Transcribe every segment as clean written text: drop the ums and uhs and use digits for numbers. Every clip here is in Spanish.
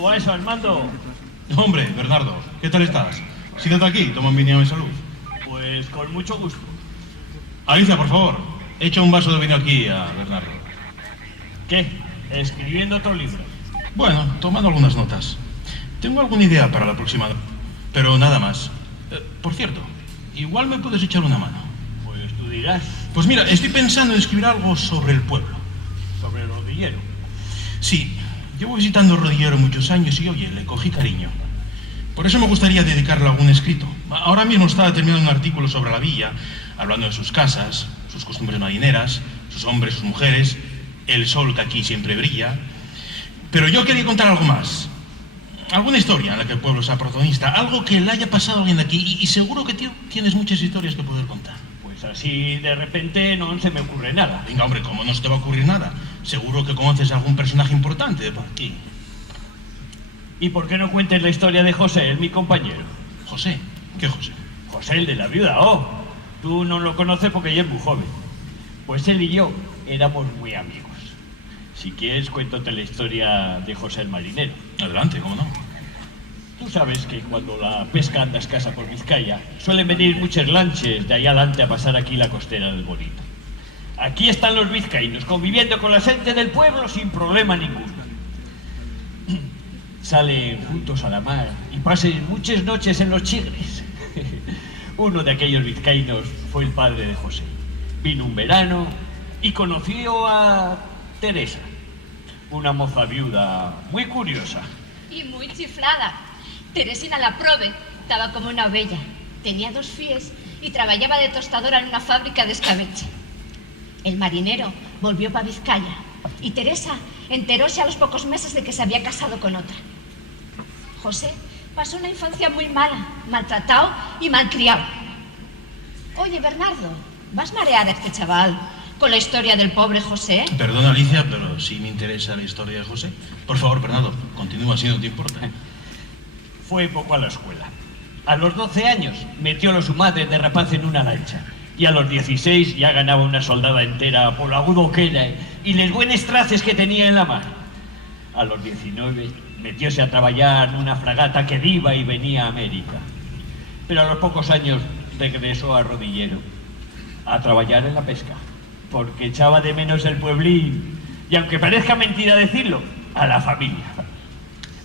¿O a eso, Armando? Hombre, Bernardo, ¿qué tal estás? Siéntate aquí, toma un vino a mi salud. Pues con mucho gusto. Alicia, por favor, echa un vaso de vino aquí a Bernardo. ¿Qué? ¿Escribiendo otro libro? Bueno, tomando algunas notas. Tengo alguna idea para la próxima, pero nada más. Por cierto, igual me puedes echar una mano. Pues tú dirás. Pues mira, estoy pensando en escribir algo sobre el pueblo. ¿Sobre el rodillero? Sí, llevo visitando Rodillero muchos años y, oye, le cogí cariño. Por eso me gustaría dedicarle algún escrito. Ahora mismo estaba terminando un artículo sobre la villa, hablando de sus casas, sus costumbres marineras, sus hombres, sus mujeres, el sol que aquí siempre brilla. Pero yo quería contar algo más. Alguna historia en la que el pueblo sea protagonista, algo que le haya pasado a alguien de aquí, y seguro que tienes muchas historias que poder contar. Pues así de repente no se me ocurre nada. Venga, hombre, ¿cómo no se te va a ocurrir nada? Seguro que conoces a algún personaje importante de por aquí. ¿Y por qué no cuentes la historia de José, mi compañero? ¿José? ¿Qué José? José, el de la viuda, Tú no lo conoces porque ella es muy joven. Pues él y yo éramos muy amigos. Si quieres, cuéntate la historia de José el marinero. Adelante, ¿cómo no? Tú sabes que cuando la pesca anda escasa por Vizcaya, suelen venir muchas lanches de allá adelante a pasar aquí la costera del Bonito. Aquí están los vizcaínos, conviviendo con la gente del pueblo sin problema ninguno. Salen juntos a la mar y pasan muchas noches en los chigres. Uno de aquellos vizcaínos fue el padre de José. Vino un verano y conoció a Teresa, una moza viuda muy curiosa. Y muy chiflada. Teresina la prove estaba como una ovella. Tenía 2 fies y trabajaba de tostadora en una fábrica de escabeche. El marinero volvió para Vizcaya y Teresa enteróse a los pocos meses de que se había casado con otra. José pasó una infancia muy mala, maltratado y malcriado. Oye, Bernardo, ¿vas a marear a este chaval con la historia del pobre José? Perdona, Alicia, pero sí me interesa la historia de José. Por favor, Bernardo, continúa si no te importa. Fue poco a la escuela. A los 12 años metiólo su madre de rapaz en una lancha. Y a los 16 ya ganaba una soldada entera por lo agudo que era y les buenos traces que tenía en la mar. A los 19 metióse a trabajar en una fragata que iba y venía a América. Pero a los pocos años regresó a Rodillero a trabajar en la pesca, porque echaba de menos el pueblín, y aunque parezca mentira decirlo, a la familia.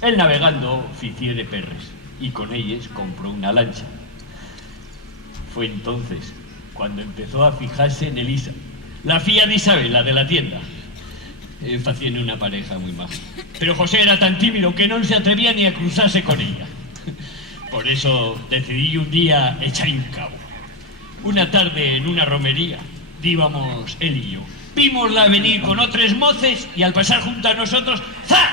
Él navegando ficié de perres, y con ellas compró una lancha. Fue entonces cuando empezó a fijarse en Elisa, la filla de Isabel, la de la tienda. Facían una pareja muy maja. Pero José era tan tímido que no se atrevía ni a cruzarse con ella. Por eso decidí un día echar un cabo. Una tarde en una romería, íbamos él y yo. Vímosla venir con otros moces y al pasar junto a nosotros, ¡za!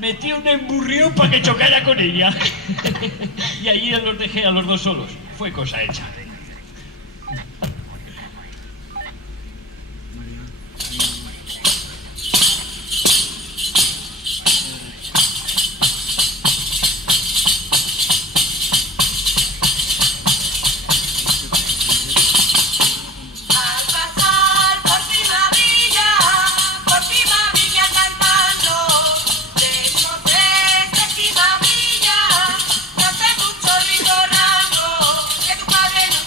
Metí un emburrión para que chocara con ella. Y allí los dejé a los dos solos. Fue cosa hecha. Que tu padre no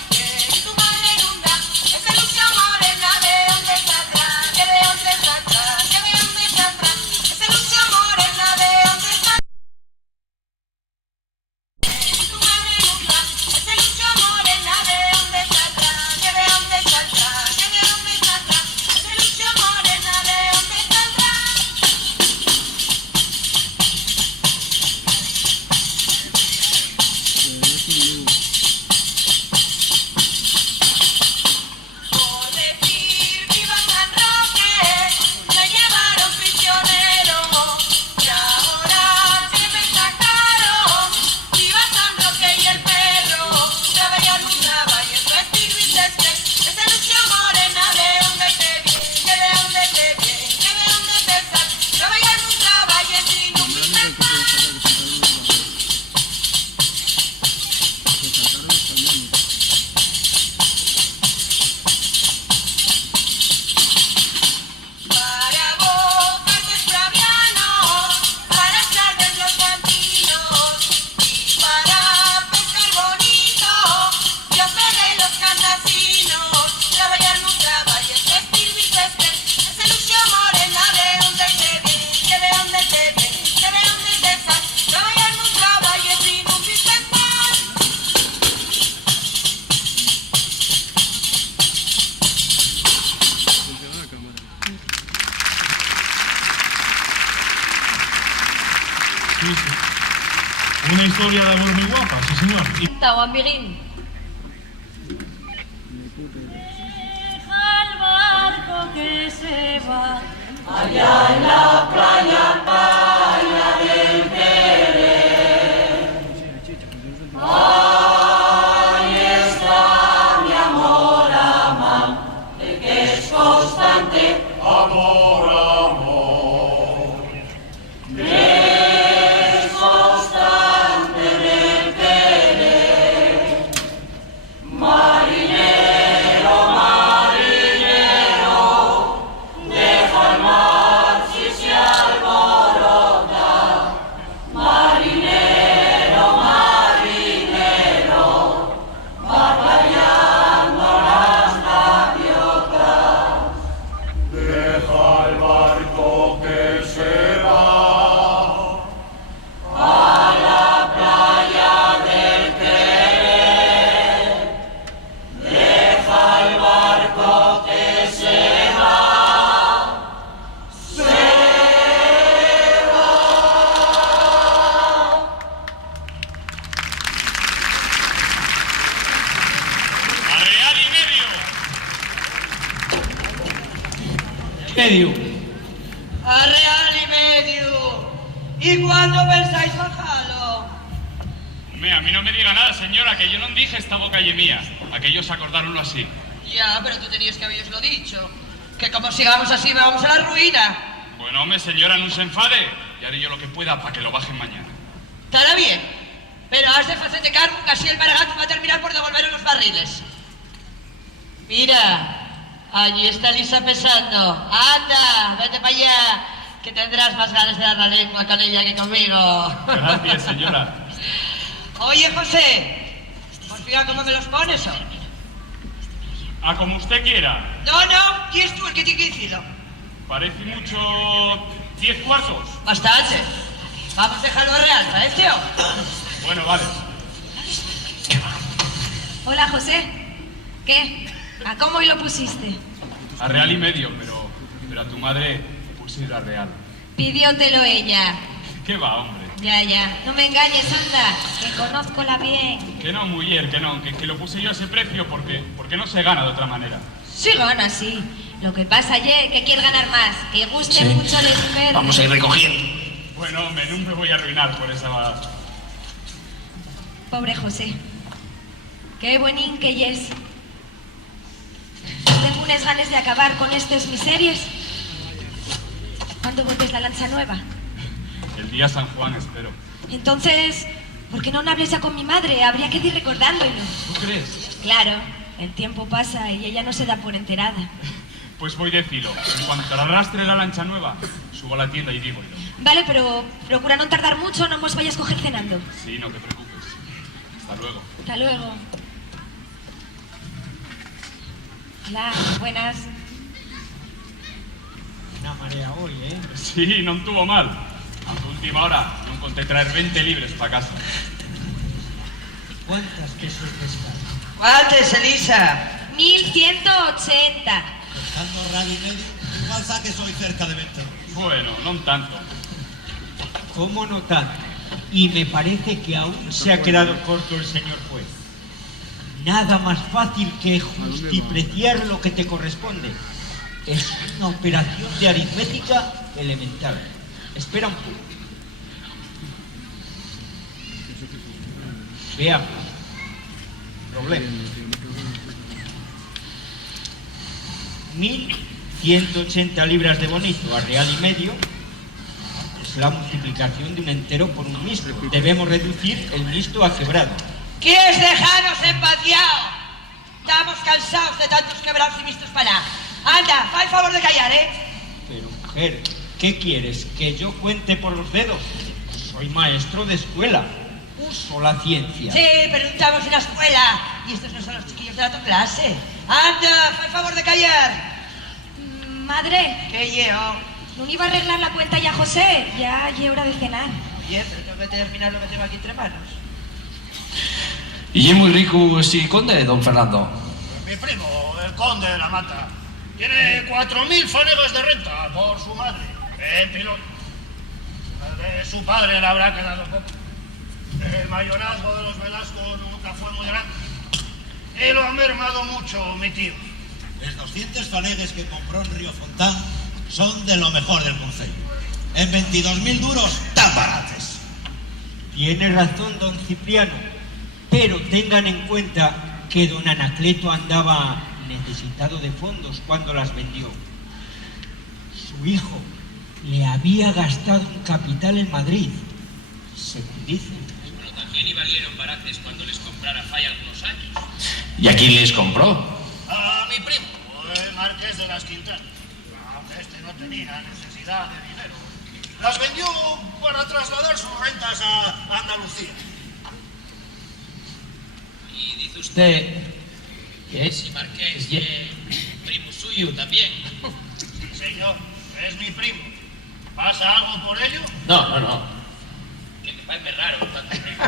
Sí, sí. Una historia de amor muy guapa, sí, señor. Y... Tao, amiguín. Deja el barco que se va. Allá en la playa, playa del querer. Ahí está mi amor, amor, el que es constante. Amor, amor, que es constante del querer. Marinero, marinero, deja el mar si se alborota. Marinero, marinero, batallando las gaviotas. Deja el barco que se va a la playa del querer. Deja el barco que se va, se va. ¡A real y medio! Medio. A real y medio. ¿Y cuándo pensáis bajarlo? A mí no me diga nada, señora, que yo no dije esta boca y mía. Aquellos acordaronlo así. Ya, pero tú tenías que haberos lo dicho. Que como sigamos así vamos a la ruina. Bueno, hombre, señora, no se enfade. Y haré yo lo que pueda para que lo bajen mañana. Estará bien. Pero has de hacerte cargo que así el Maragato va a terminar por devolver los barriles. Mira, allí está Lisa pesando. Anda, vete para allá, que tendrás más ganas de dar la lengua con ella que conmigo. Gracias, señora. Oye, José, por fin, ¿cómo me los pones hoy? A como usted quiera. No, y es tú el que tiene que decirlo. Parece mucho 10 cuartos. Bastante. Vamos a dejarlo real, ¿parece? Bueno, vale. Hola, José. ¿Qué? ¿A cómo hoy lo pusiste? A real y medio, pero a tu madre puse la real. Pidiótelo ella. ¿Qué va, hombre? Ya. No me engañes, anda, que conózcola bien. Que no, mujer, que no, que lo puse yo a ese precio porque no se gana de otra manera. Sí gana, sí. Lo que pasa es que quiere ganar más, que guste mucho el esmero. Vamos a ir recogiendo. Bueno, hombre, no me voy a arruinar por esa... Pobre José. Qué buenín que yes. Tengo unas ganas de acabar con estas miserias. ¿Cuándo vuelves la lancha nueva? El día San Juan, espero. Entonces, ¿por qué no hables ya con mi madre? Habría que ir recordándolo. ¿Tú crees? Claro, el tiempo pasa y ella no se da por enterada. Pues voy de filo. En cuanto arrastre la lancha nueva, subo a la tienda y digo yo. Vale, pero procura no tardar mucho, no nos vayas a coger cenando. Sí, no te preocupes. Hasta luego. Hasta luego. Hola, buenas. Una marea hoy, ¿eh? Sí, no tuvo mal. Aunque última hora no encontré traer 20 libres para casa. ¿Cuántas quesos pescar? ¿Cuántas, Elisa? 1180. Dejando radio y medio, igual saque soy cerca de 20. Bueno, no tanto. ¿Cómo no tanto? Y me parece que aún se ha quedado corto el señor juez. Nada más fácil que justipreciar lo que te corresponde. Es una operación de aritmética elemental. Espera un poco. Veamos. Problema. 1180 libras de bonito a real y medio es la multiplicación de un entero por un mixto. Debemos reducir el mixto a quebrado. ¿Quieres dejarnos empaciados? Estamos cansados de tantos quebrados y vistos para nada. Anda, haz el favor de callar, ¿eh? Pero mujer, ¿qué quieres? ¿Que yo cuente por los dedos? Soy maestro de escuela. Uso la ciencia. Sí, pero estamos en la escuela y estos no son los chiquillos de la tu clase. Anda, haz el favor de callar. Madre, ¿Qué yo? ¿no iba a arreglar la cuenta ya, José? Ya es hora de cenar. Oye, pero tengo que terminar lo que tengo aquí entre manos. Y es muy rico ese conde, don Fernando. Mi primo, el conde de la Mata, tiene 4.000 fanegas de renta por su madre. En piloto. De su padre le habrá quedado poco. El mayorazgo de los Velasco nunca fue muy grande. Y lo ha mermado mucho mi tío. Los 200 fanegues que compró en Río Fontán son de lo mejor del concello. En 22.000 duros, tan baratos. Tiene razón don Cipriano, pero tengan en cuenta que don Anacleto andaba necesitado de fondos cuando las vendió. Su hijo le había gastado un capital en Madrid, según dicen. Bueno, también y valieron barates cuando les comprara Falla algunos años. ¿Y a quién les compró? A mi primo, el marqués de las Quintanas. Aunque este no tenía necesidad de dinero. Las vendió para trasladar sus rentas a Andalucía. Y dice usted que ese marqués es primo suyo también. Sí, señor, es mi primo. ¿Pasa algo por ello? No. Que me parece raro tanto primo.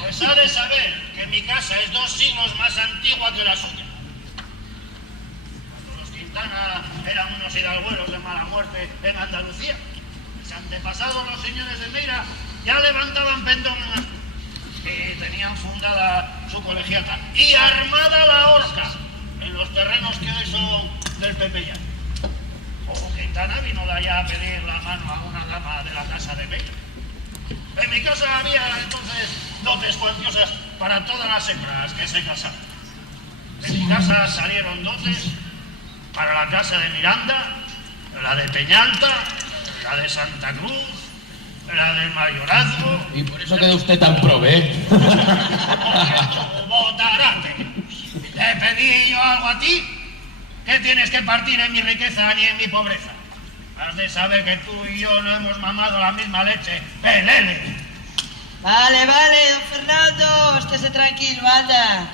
Pues ha de saber que mi casa es 2 siglos más antigua que la suya. Cuando los Quintana eran unos hidalgueros de mala muerte en Andalucía, mis antepasados, los señores de Meira, ya levantaban pendón en las... y tenían fundada su colegiata y armada la horca en los terrenos que hoy son del Pepellán. O Quintana vino de allá a pedir la mano a una dama de la casa de Meira. En mi casa había entonces dotes cuantiosas para todas las hembras que se casaron. De mi casa salieron dotes para la casa de Miranda, la de Peñalta, la de Santa Cruz, la del mayorazgo. Y por eso queda usted tan prove, Botarate. ¿Te pedí yo algo a ti? ¿Qué tienes que partir en mi riqueza ni en mi pobreza? Has de saber que tú y yo no hemos mamado la misma leche. ¡Pelele! Vale, don Fernando, estése tranquilo, anda.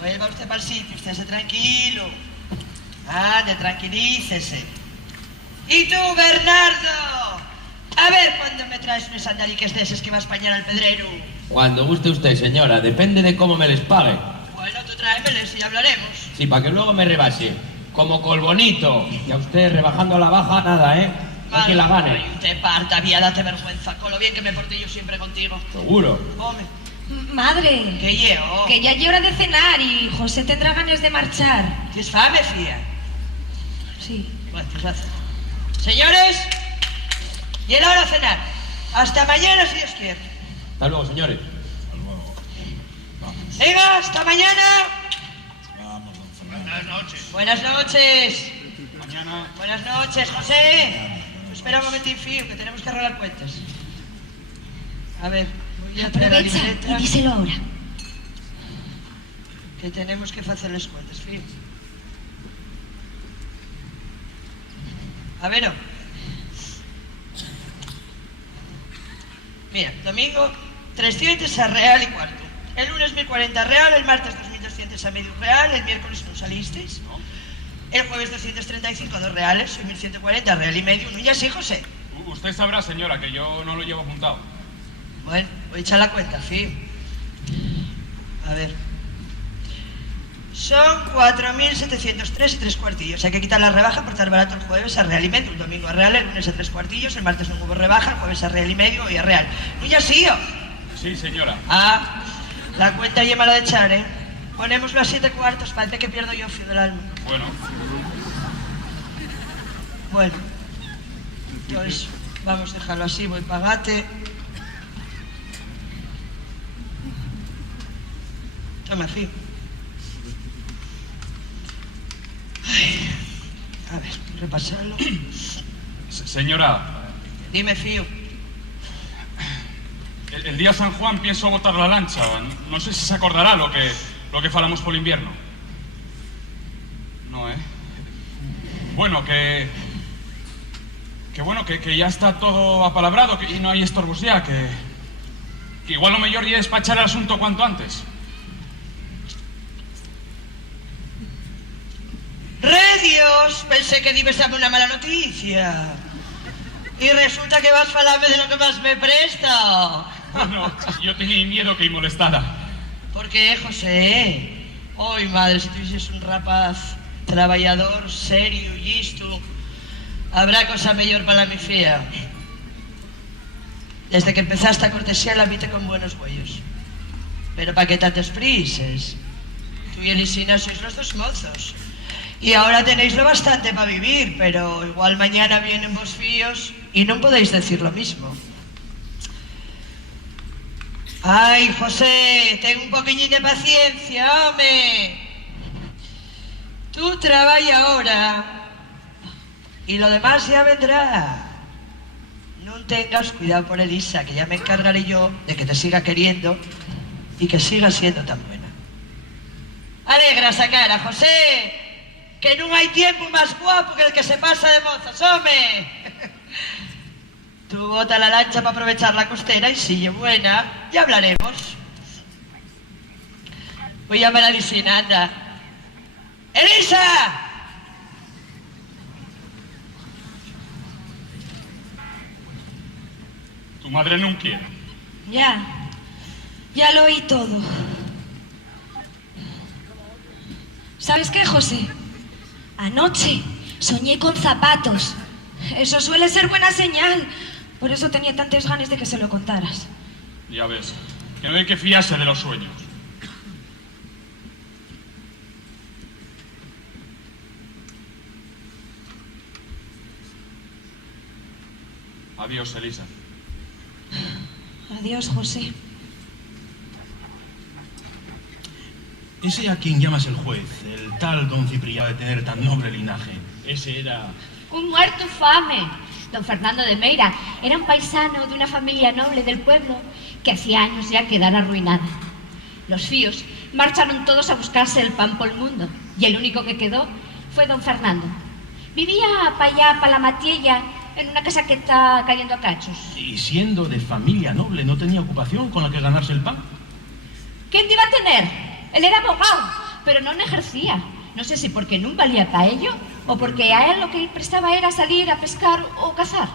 Vuelva usted para el sitio, estése tranquilo. Ande, tranquilícese. ¿Y tú, Bernardo? A ver cuándo me traes unos sandaliques de esos que va a españar al pedrero. Cuando guste usted, señora, depende de cómo me les pague. Bueno, tú tráemeles y hablaremos. Sí, para que luego me rebase. Como Colbonito. Y a usted rebajando a la baja, nada, ¿eh? No que la gane. Ay, te parta, vía, date vergüenza. Con lo bien que me porté yo siempre contigo. Seguro. Hombre. Madre. ¿Qué llevo? Que ya es hora de cenar y José tendrá ganas de marchar. ¿Tienes fame, fía? Sí. Bueno, pues haz. Señores, y el hora a cenar. Hasta mañana, si Dios quiere. Hasta luego, señores. Venga, hasta mañana. Buenas noches. Buenas noches. Mañana. Buenas noches, José. Espera un momentín, Fío, que tenemos que arreglar cuentas. A ver, voy a traer la Aprovecha libreta. y díselo ahora. Que tenemos que hacerles cuentas, Fío. A ver, mira, domingo 300 a real y cuarto. El lunes 1040 real, el martes 2200 a medio real, el miércoles no salisteis, ¿no? El jueves 235 a 2 reales, hoy 1140 real y medio. No, ya sí, José. Usted sabrá, señora, que yo no lo llevo apuntado. Bueno, voy a echar la cuenta, Fío. A ver. Son 4.703 y 3 cuartillos. Hay que quitar la rebaja por estar barato el jueves a real y medio, el domingo a real, el lunes a 3 cuartillos, el martes no hubo rebaja, el jueves a real y medio, hoy a real. ¿No ya sí, o? Sí, señora. Ah, la cuenta ya me la de echar, ¿eh? Ponémoslo a 7 cuartos, parece que pierdo yo fío del alma. Bueno. Bueno, entonces vamos a dejarlo así, voy pagate. Toma, Fío. Ay, a ver, repasarlo. Señora, Dime, Fío. el día San Juan pienso botar la lancha. No sé si se acordará lo que falamos por el invierno. No, ¿eh? Bueno, que ya está todo apalabrado y no hay estorbos ya, que igual lo mejor ya es despachar el asunto cuanto antes. ¡Redios! Pensé que ibas a darme una mala noticia. Y resulta que vas a falarme de lo que más me presta. Bueno, yo tenía miedo que me molestara. ¿Por qué, José? Ay, madre, si tuvieses un rapaz trabajador, serio, listo, habrá cosa mejor para mi fea. Desde que empezaste a cortesía la viste con buenos huellos. Pero ¿para qué tantos prises? Tú y Elisina sois los dos mozos. Y ahora tenéis lo bastante para vivir, pero igual mañana vienen vos fíos y no podéis decir lo mismo. Ay, José, ten un poquillín de paciencia, home. Tú trabaja ahora y lo demás ya vendrá. No tengas cuidado por Elisa, que ya me encargaré yo de que te siga queriendo y que siga siendo tan buena. Alegra esa cara, José, que no hay tiempo más guapo que el que se pasa de mozos, home. Tú bota la lancha para aprovechar la costera y sigue buena, ya hablaremos. Voy a llamar a Elisina, anda. ¡Elisa! Tu madre no quiere. Ya lo oí todo. ¿Sabes qué, José? Anoche soñé con zapatos. Eso suele ser buena señal. Por eso tenía tantas ganas de que se lo contaras. Ya ves, que no hay que fiarse de los sueños. Adiós, Elisa. Adiós, José. Ese a quien llamas el juez, el tal don Cipriano de tener tan noble linaje. Ese era... Un muerto fame. Don Fernando de Meira era un paisano de una familia noble del pueblo que hacía años ya quedara arruinada. Los fíos marcharon todos a buscarse el pan por el mundo y el único que quedó fue don Fernando. Vivía para allá, para la Matiella, en una casa que está cayendo a cachos. Y siendo de familia noble, ¿no tenía ocupación con la que ganarse el pan? ¿Quién iba a tener? Él era abogado, pero no ejercía. No sé si porque no valía para ello o porque a él lo que prestaba era salir a pescar o cazar.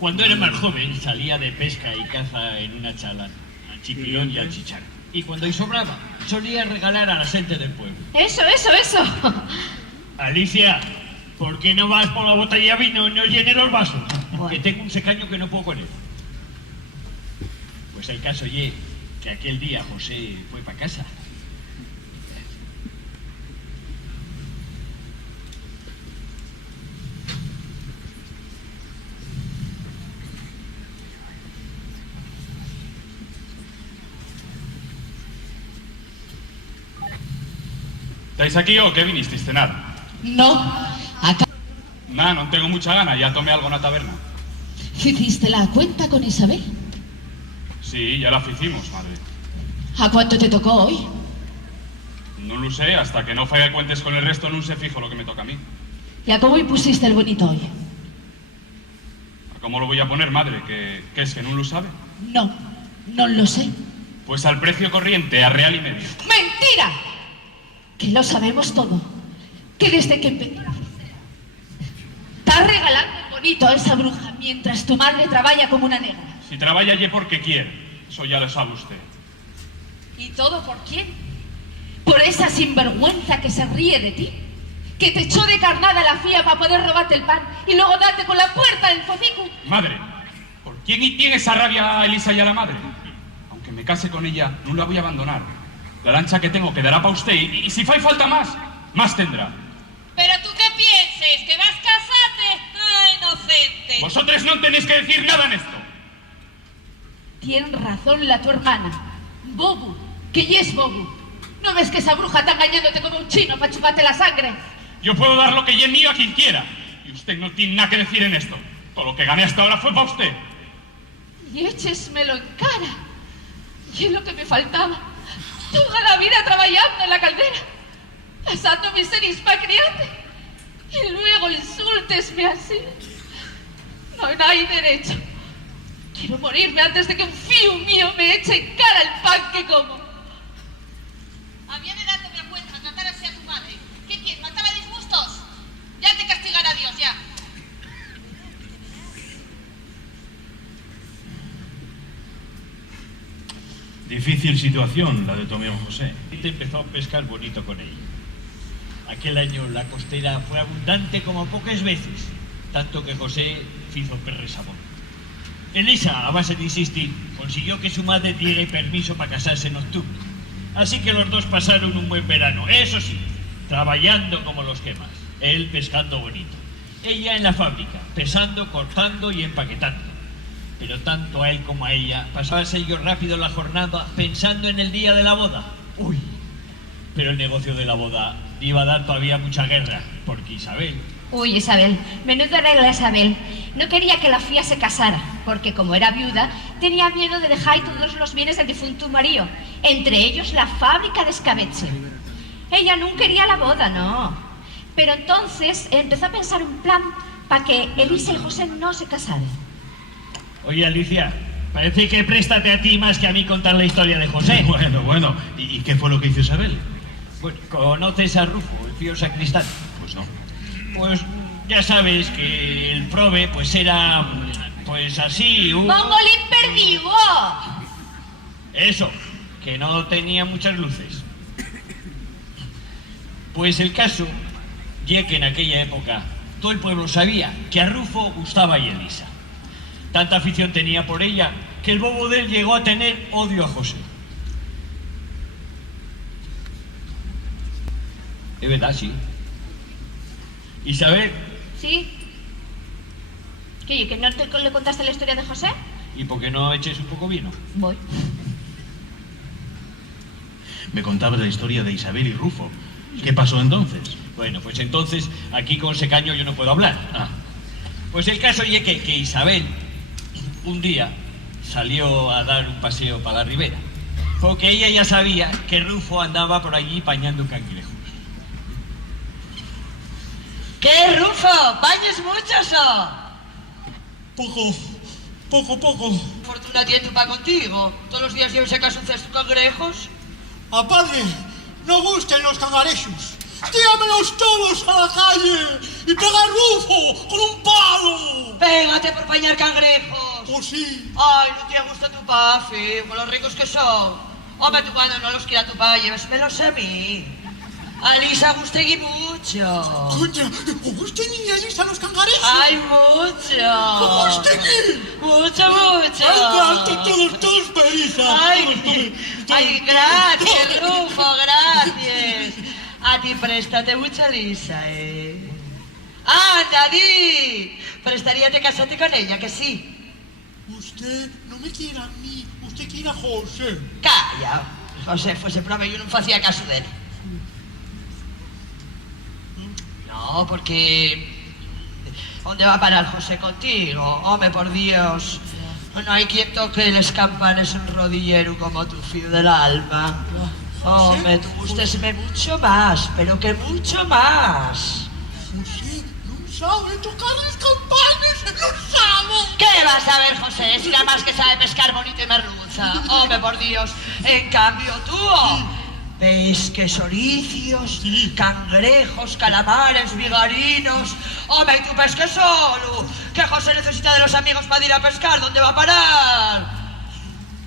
Cuando era más joven salía de pesca y caza en una chala, al chipirón y al chicharro. Y cuando ahí sobraba, solía regalar a la gente del pueblo. Eso. Alicia, ¿por qué no vas por la botella de vino y nos llenes los vasos? Bueno. Que tengo un secaño que no puedo con él. Pues el caso ye que aquel día José fue para casa. ¿Estáis aquí o qué vinisteis cenar? No, acá Nah, no tengo mucha gana, ya tomé algo en la taberna. hiciste la cuenta con Isabel. Sí, ya la hicimos, madre. ¿A cuánto te tocó hoy? No lo sé, hasta que no falle cuentes con el resto, no sé fijo lo que me toca a mí. ¿Y a cómo pusiste el bonito hoy? ¿A cómo lo voy a poner, madre? ¿Que es que no lo sabe? No lo sé. Pues al precio corriente, a real y medio. ¡Mentira! Que lo sabemos todo. Que desde que estás regalando el bonito a esa bruja mientras tu madre trabaja como una negra. Si trabaja allí porque quiere, eso ya lo sabe usted. ¿Y todo por quién? Por esa sinvergüenza que se ríe de ti, que te echó de carnada la fía para poder robarte el pan y luego darte con la puerta del focico. Madre, ¿por quién y tiene esa rabia a Elisa y a la madre? Aunque me case con ella, no la voy a abandonar. La lancha que tengo quedará para usted y si fai falta más tendrá. Pero tú qué pienses, que vas a casarte. ¡Ay, inocente! Vosotros no tenéis que decir nada en esto. Tiene razón la tu hermana. Bobu, que ya es Bobu. ¿No ves que esa bruja está engañándote como un chino para chuparte la sangre? Yo puedo dar lo que ya es mío a quien quiera. Y usted no tiene nada que decir en esto. Todo lo que gané hasta ahora fue para usted. Y échesmelo en cara. Y es lo que me faltaba. Toda la vida trabajando en la caldera, pasando miserias para criarte. Y luego insultesme así. No hay derecho. Quiero morirme antes de que un fío mío me eche en cara el pan que como. Había de darte una cuenta, tratar así a tu madre. ¿Qué quieres, matar a disgustos? Ya te castigará Dios, ya. Difícil situación la de tu amigo José. Y te empezó a pescar bonito con ella. Aquel año la costera fue abundante como pocas veces, tanto que José hizo perre sabor. Elisa, a base de insistir, consiguió que su madre diera permiso para casarse en octubre. Así que los dos pasaron un buen verano, eso sí, trabajando como los que más. Él pescando bonito, ella en la fábrica, pesando, cortando y empaquetando. Pero tanto a él como a ella pasábase ellos rápido la jornada pensando en el día de la boda. Uy, pero el negocio de la boda iba a dar todavía mucha guerra, porque Isabel... Uy, Isabel, menuda regla Isabel. No quería que la fía se casara, porque como era viuda, tenía miedo de dejar todos los bienes del difunto marido, entre ellos la fábrica de escabeche. Ella no quería la boda, no. Pero entonces empezó a pensar un plan para que Elisa y José no se casaran. Oye, Alicia, parece que préstate a ti más que a mí contar la historia de José. Bueno, ¿y qué fue lo que hizo Isabel? Pues, ¿conoces a Rufo, el fío sacristán? Pues no. Pues ya sabes que el prove pues era, pues así, un... ¡Mongolín perdido! Eso, que no tenía muchas luces. Pues el caso, ya que en aquella época todo el pueblo sabía que a Rufo gustaba a Elisa. Tanta afición tenía por ella que el bobo de él llegó a tener odio a José. Es verdad, sí. Isabel. ¿Sí? ¿Qué? ¿Que no le contaste la historia de José? ¿Y por qué no eches un poco vino? Voy. Me contabas la historia de Isabel y Rufo. ¿Qué pasó entonces? Bueno, pues entonces aquí con ese caño yo no puedo hablar. Pues el caso es que Isabel un día salió a dar un paseo para la ribera, porque ella ya sabía que Rufo andaba por allí pañando cangrejos. ¿Qué, Rufo? ¿Bañes muchos o? Poco. Fortuna tiene tu pa contigo. Todos los días llevas a casa un cesto de cangrejos. A padre, no gusten los cangarejos. Tíramelos todos a la calle y pega a Rufo con un palo. Pégate por pañar cangrejos. Pues sí. Ay, no te gusta tu pa, Fi, con los ricos que son. Hombre, tú cuando no los quiera tu pa, llévasemelos a mí. A Lisa gustegui mucho. Coña, ¿gusten niña Lisa los cangarejos? Ay, mucho. ¿Gustegui? Mucho. Ay, todos perizas. Ay, gracias, Rufo, gracias. A ti préstate mucho, Lisa, ¡Anda, di! Prestaríate casarte con ella, que sí. Usted no me quiere a mí, usted quiere a José. Calla. José fuese prove, yo no hacía caso de él. No, porque... ¿Dónde va a parar José contigo? Hombre, por Dios. No hay quien toque las campanas en rodillero como tu fío del alma. Hombre, tú gustesme mucho más, pero que mucho más. José no sabe tocar las campanas, no sabe. ¿Qué vas a ver, José? Si nada más que sabe pescar bonito y merluza. Hombre, por Dios. En cambio tú, pesques oricios, cangrejos, calamares, vigarinos. Hombre, y tú pesques solo. Que José necesita de los amigos para ir a pescar. ¿Dónde va a parar?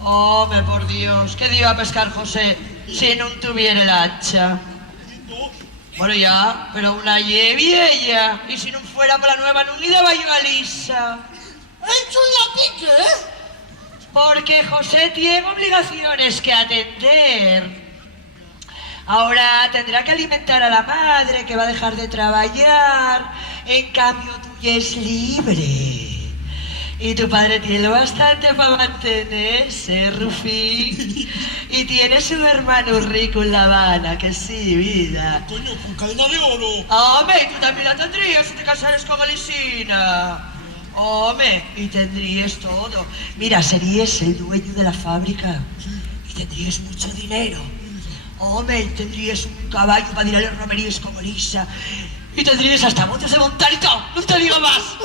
Hombre, por Dios. ¿Qué iba a pescar José si no tuviera el hacha? Bueno, ya, pero una vieja. Y si no fuera por la nueva nunida, va yo a Lisa. ¿Hecho la pique? Porque José tiene obligaciones que atender. Ahora tendrá que alimentar a la madre, que va a dejar de trabajar. En cambio, tú ya es libre. Y tu padre tiene lo bastante para mantenerse, Rufi. Y tienes un hermano rico en La Habana, que sí, vida. Coño, con cadena de oro. Hombre, y tú también la tendrías si te casaras con Elisina. Hombre, y tendrías todo. Mira, serías el dueño de la fábrica. Y tendrías mucho dinero. Hombre, y tendrías un caballo para ir a las romerías como Elisa. Y tendrías hasta motos de montar y todo. No te digo más.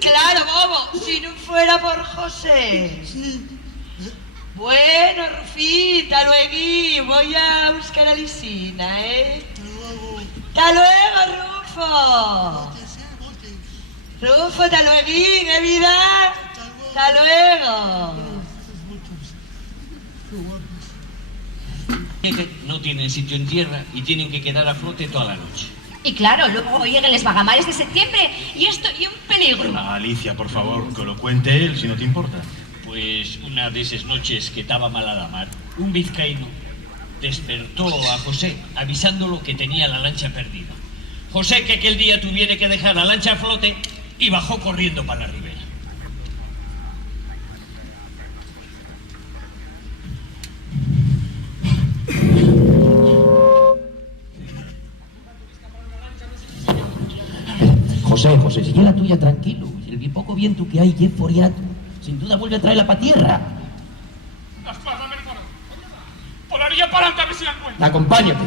Claro, bobo, si no fuera por José. Bueno, Rufita, luego voy a buscar a Elisina, Hasta luego, Rufo. Rufo, hasta luego, vida. Hasta luego. No tienen sitio en tierra y tienen que quedar a flote toda la noche. Y claro, luego llegan los vagamares de septiembre y esto y un peligro. Alicia, por favor, que lo cuente él, si no te importa. Pues una de esas noches que estaba mal a la mar, un vizcaíno despertó a José avisándolo que tenía la lancha perdida. José, que aquel día tuviera que dejar la lancha a flote, y bajó corriendo para la ribera. José, sigue la tuya tranquilo. El poco viento que hay, foriato. Sin duda vuelve a traerla para tierra. Por la orilla para adelante a ver si la encuentro. Acompáñate.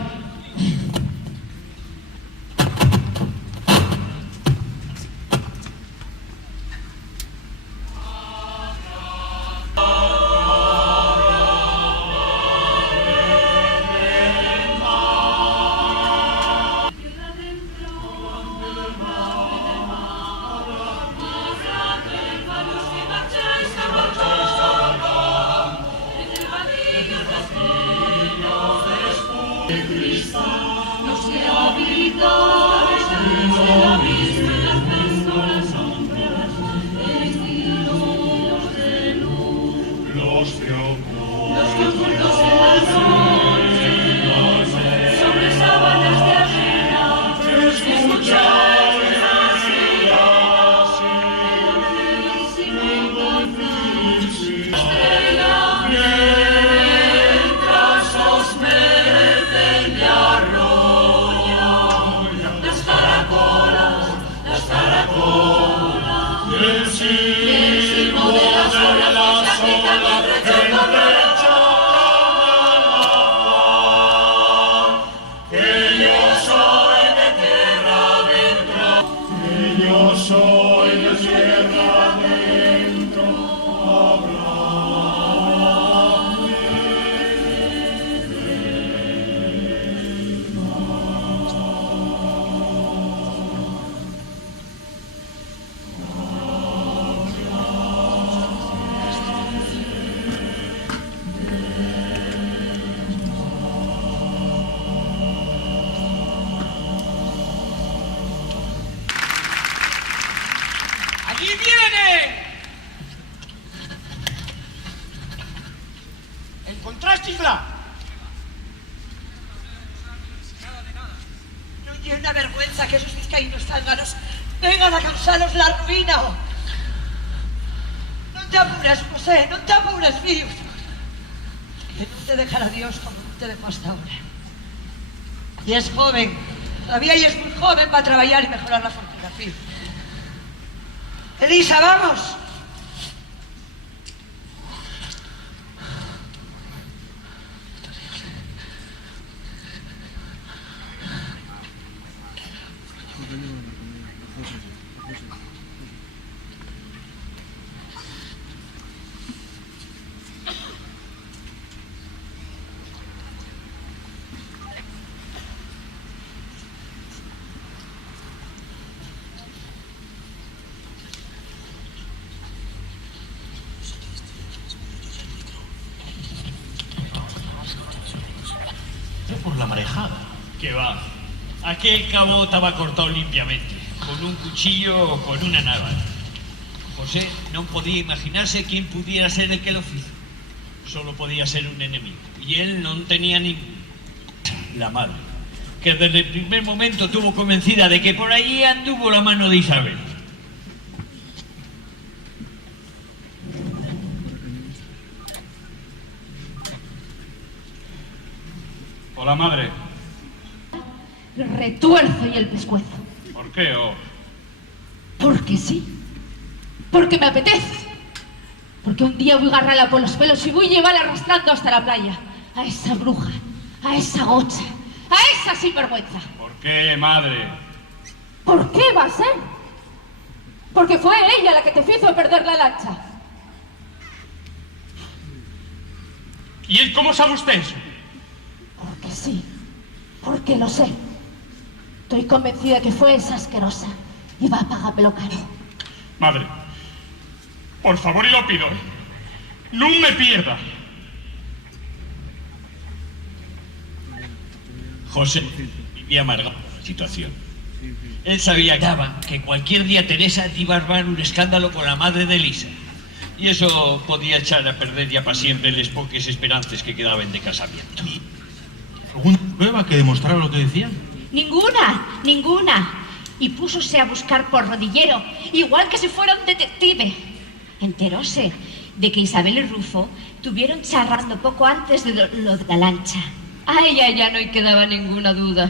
¿Encontrasteisla? No y una vergüenza que esos vizcaínos zánganos vengan a causaros la ruïna. No te apures, José, no te apures, fill. Que no te dejará Dios como no te dejó hasta ahora. Y es joven, todavía y es muy joven para trabajar y mejorar la fortuna, fill. Elisa, vamos. Por la marejada. Que va. Aquel cabo estaba cortado limpiamente, con un cuchillo o con una navaja. José no podía imaginarse quién pudiera ser el que lo hizo. Solo podía ser un enemigo. Y él no tenía ningún. La madre, que desde el primer momento estuvo convencida de que por allí anduvo la mano de Isabel. Hola, madre. Retuerzo y el pescuezo. ¿Por qué? Porque sí. Porque me apetece. Porque un día voy a agarrarla por los pelos y voy a llevarla arrastrando hasta la playa. A esa bruja, a esa gocha, a esa sinvergüenza. ¿Por qué, madre? ¿Por qué va a ser? Porque fue ella la que te hizo perder la lancha. ¿Y cómo sabe usted eso? Porque sí, porque lo sé. Estoy convencida que fue esa asquerosa y va a pagármelo caro. Madre, por favor y lo pido, no me pierda. José vivía amargado por la situación. Él sabía que cualquier día Teresa iba a armar un escándalo con la madre de Elisa. Y eso podía echar a perder ya para siempre les poques esperanzas que quedaban de casamiento. ¿Alguna prueba que demostrara lo que decían? Ninguna. Y púsose a buscar por rodillero, igual que si fuera un detective. Enteróse de que Isabel y Rufo tuvieron charlando poco antes de lo de la lancha. A ella ya no quedaba ninguna duda.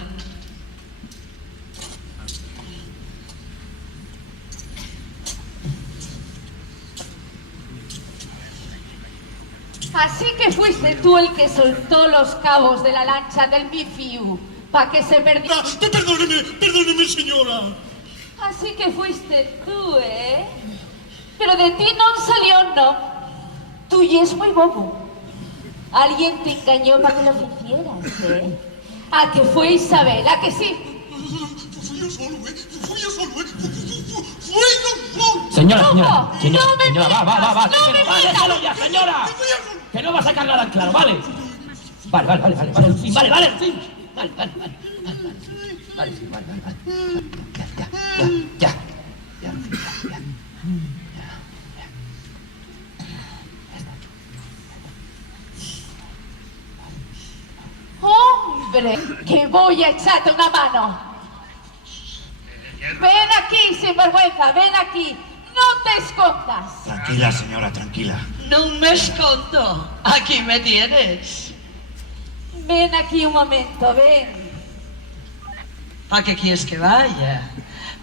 Así que fuiste tú el que soltó los cabos de la lancha del Mifiu, para que se perdiera. Perdóneme, señora. Así que fuiste tú, ¿eh? Pero de ti no salió, no. Tú y es muy bobo. Alguien te engañó para que lo hicieras, ¿eh? ¿A que fue Isabel? ¿A que sí? Fui yo solo. Señora, no me va. no me metas. Déjalo ya, señora. Que no va a sacar nada en claro, ¿vale? Vale, en fin, vale. Vale, ya. Hombre, que voy a echarte una mano. Ven aquí, sinvergüenza, ven aquí. No te escondas. Tranquila, señora, tranquila. No me escondo. Aquí me tienes. Ven aquí un momento, ven. ¿Para qué quieres que vaya?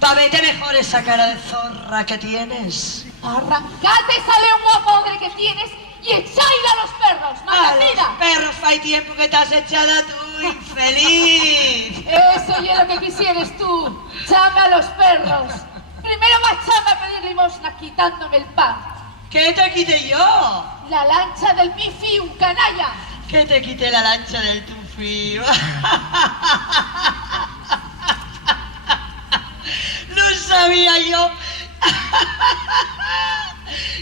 ¿Para verte mejor esa cara de zorra que tienes? Arrancate esa lengua podre que tienes y echáila a los perros, malnacida. Perros, hay tiempo que te has echado tú, infeliz. Eso y es lo que quisieres tú. Chama a los perros. Primero marchame a pedir limosna quitándome el pan. ¿Qué te quité yo? La lancha del Mifiu, canalla. Que te quité la lancha del Tufiu. No sabía yo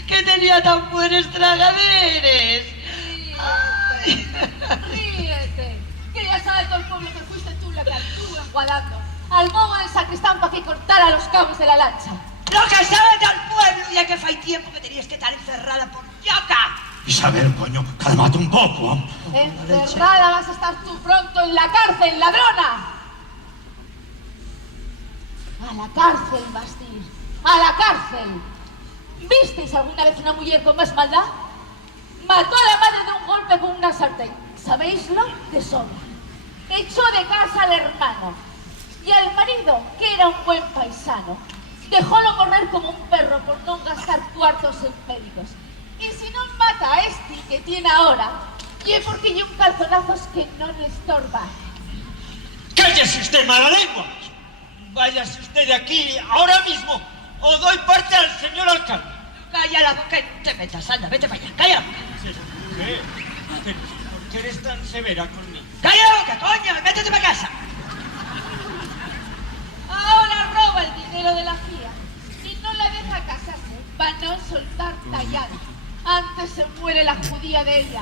que tenía tan buenos tragaderes. Ríete, que ya sabe todo el pueblo que fuiste tú la que anduvo enguadando al modo del sacristán para que cortara los cabos de la lancha. Lo que sabe todo el pueblo, ya que fue tiempo que tenías que estar encerrada por yoca. Isabel, coño, cálmate un poco. Encerrada vas a estar tú pronto en la cárcel, ladrona. A la cárcel vas a ir, a la cárcel. ¿Visteis alguna vez una mujer con más maldad? Mató a la madre de un golpe con una sartén. ¿Sabéislo? De sobra. Echó de casa al hermano. Y al marido, que era un buen paisano, dejólo correr como un perro por no gastar cuartos en médicos. Y si no mata a este que tiene ahora, y es porque lleva un calzonazos que no le estorba. ¡Cállese usted, mala lengua! Váyase usted de aquí ahora mismo o doy parte al señor alcalde. Calla la boca y no te metas, anda, vete para allá, calla la boca. ¿Por qué eres tan severa conmigo? ¡Calla la boca, coño! ¡Métete para casa! Ahora roba el dinero de la fía y no la deja casarse para no soltar tallada. Antes se muere la judía de ella.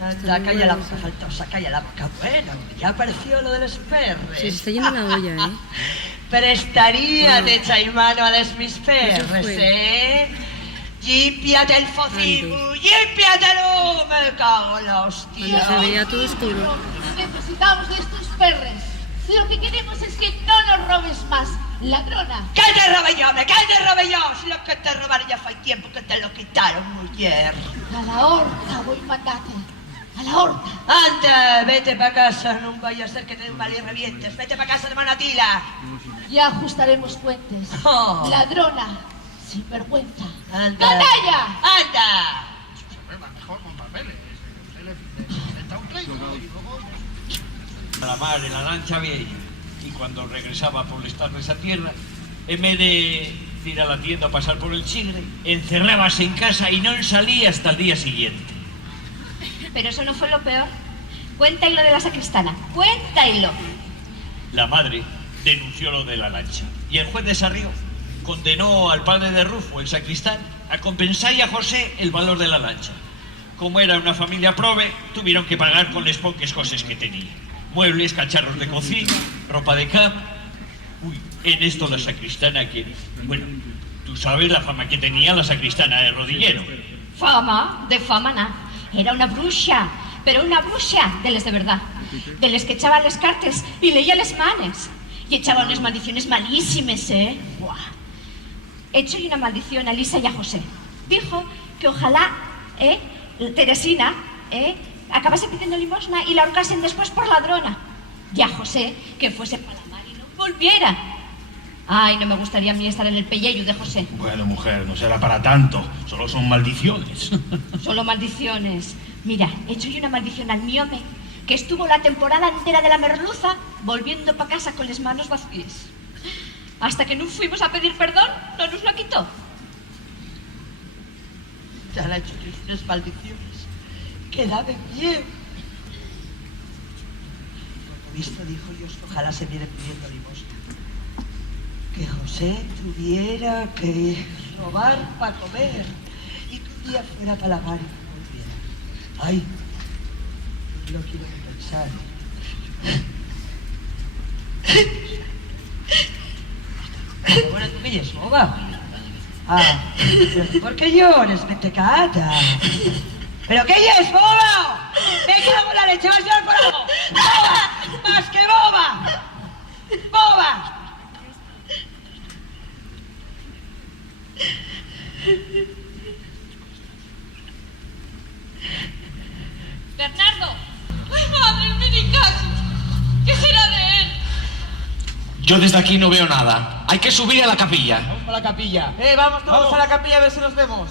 Anda, calla la boca, faltosa, calla la boca. Bueno, ya apareció lo de los perres. Se está yendo la olla, ¿eh? Prestaría de echar mano a los mis perres, fue. ¿eh? Límpiate el focico, límpiatelo. Me cago en la hostia. Cuando se veía todo oscuro. Necesitamos de estos perres. Lo que queremos es que no nos robes más, ladrona. ¿Qué te robé yo, hombre? ¿Qué te robé yo? Si lo que te robaron ya fue tiempo que te lo quitaron, mujer. A la horca voy a mandarte. A la horca. Anda, vete para casa, no vaya a ser que te dé un mal y revientes. Vete para casa de Manatila. Ya ajustaremos cuentes. Oh. Ladrona, sinvergüenza. Anda. ¡Canalla! ¡Anda! Mejor con papeles. Usted le inventa un pleito y luego... A la mar en la lancha vieja, y cuando regresaba por estar de esa tierra, en vez de ir a la tienda a pasar por el chigre, encerrábase en casa y no salía hasta el día siguiente. Pero eso no fue lo peor. Cuéntalo de la sacristana, cuéntalo. La madre denunció lo de la lancha y el juez de Sarrió condenó al padre de Rufo, el sacristán, a compensar a José el valor de la lancha. Como era una familia prove, tuvieron que pagar con las pocas cosas que tenía. Muebles, cacharros de cocina, ropa de cama. En esto la sacristana que... Bueno, tú sabes la fama que tenía la sacristana de Rodillero. Fama, de fama nada. Era una bruxa, pero una bruxa de les de verdad. De les que echaba les cartes y leía les manes. Y echaba unas maldiciones malísimes, ¿eh? Buah. Hecho una maldición a Lisa y a José. Dijo que ojalá, Teresina, acabase pidiendo limosna y la ahorcasen después por ladrona. Y a José que fuese para la mar y no volviera. Ay, no me gustaría a mí estar en el pellejo de José. Bueno, mujer, no será para tanto. Solo son maldiciones. Solo maldiciones. Mira, he hecho yo una maldición al miome que estuvo la temporada entera de la merluza volviendo para casa con las manos vacías. Hasta que no fuimos a pedir perdón, no nos lo quitó. Ya le ha hecho yo unas maldiciones que da de miedo. Por lo visto dijo Dios que ojalá se viene pidiendo limosna. Que José tuviera que robar para comer y que un día fuera para la mar y no volviera. Ay, no quiero ni pensar. Bueno, tú me es boba. Ah, pero ¿por qué llores, mentecata? ¿Pero qué es, boba? Me cago en la leche, vas a llorar por algo. ¡Boba! ¡Más que boba! ¡Boba! Bernardo. ¡Ay, madre, el minicaso! ¿Qué será de él? Yo desde aquí no veo nada. Hay que subir a la capilla. Vamos para la capilla. Vamos todos. Vamos a la capilla a ver si nos vemos.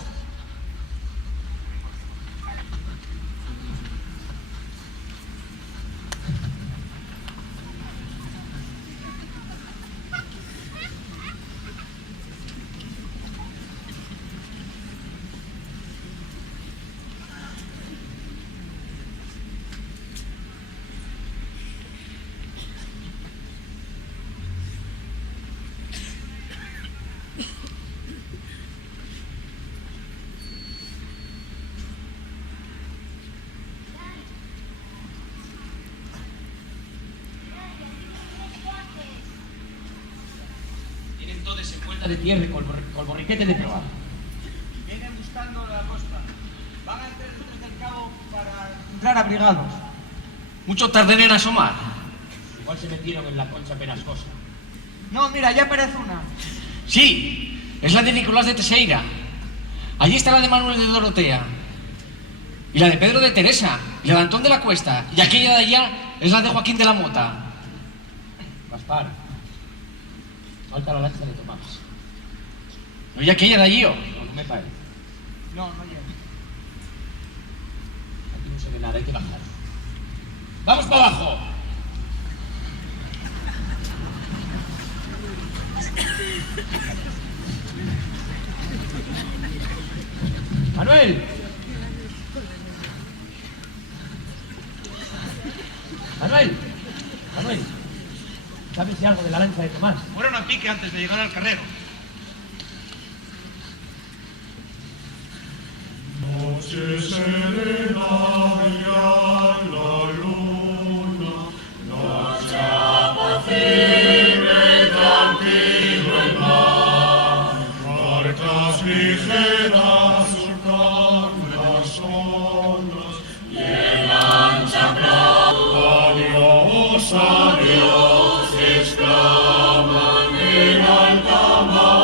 De tierra con borriquete de probar. Vienen buscando la costa. Van a entrar desde el cabo para encontrar abrigados. Mucho tarden en asomar. Igual se metieron en la concha penascosa. No, mira, ya aparece una. Sí, es la de Nicolás de Teseira. Allí está la de Manuel de Dorotea. Y la de Pedro de Teresa. Y la de Antón de la Cuesta. Y aquella de allá es la de Joaquín de la Mota. Gaspar. Falta la lancha de Tomás. ¿No y aquella de allí o? No me parece. No, no llega. Aquí no se ve nada, hay que bajar. ¡Vamos para abajo! ¡Manuel! ¡Manuel! ¡Manuel! ¿Sabes si algo de la lancha de Tomás? Fueron a pique antes de llegar al carrero. Noche serena brilla la luna, noche apacible tranquilo el mar, barcas ligeras surcan las olas y el ancha playa. Adiós, adiós, exclaman en alta mar.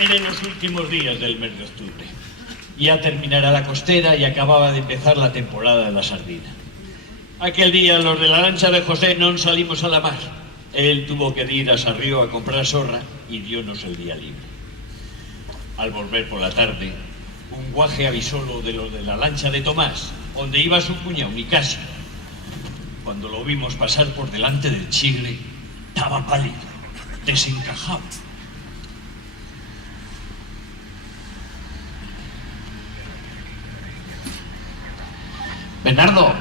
Eran los últimos días del mes de octubre. Ya terminará la costera y acababa de empezar la temporada de la sardina. Aquel día los de la lancha de José non salimos a la mar. Él tuvo que ir a Sarrió a comprar sorra y dionos el día libre. Al volver por la tarde, un guaje avisó lo de los de la lancha de Tomás, donde iba su cuñado Nicasio. Cuando lo vimos pasar por delante del Chigre, estaba pálido, desencajado. Bernardo,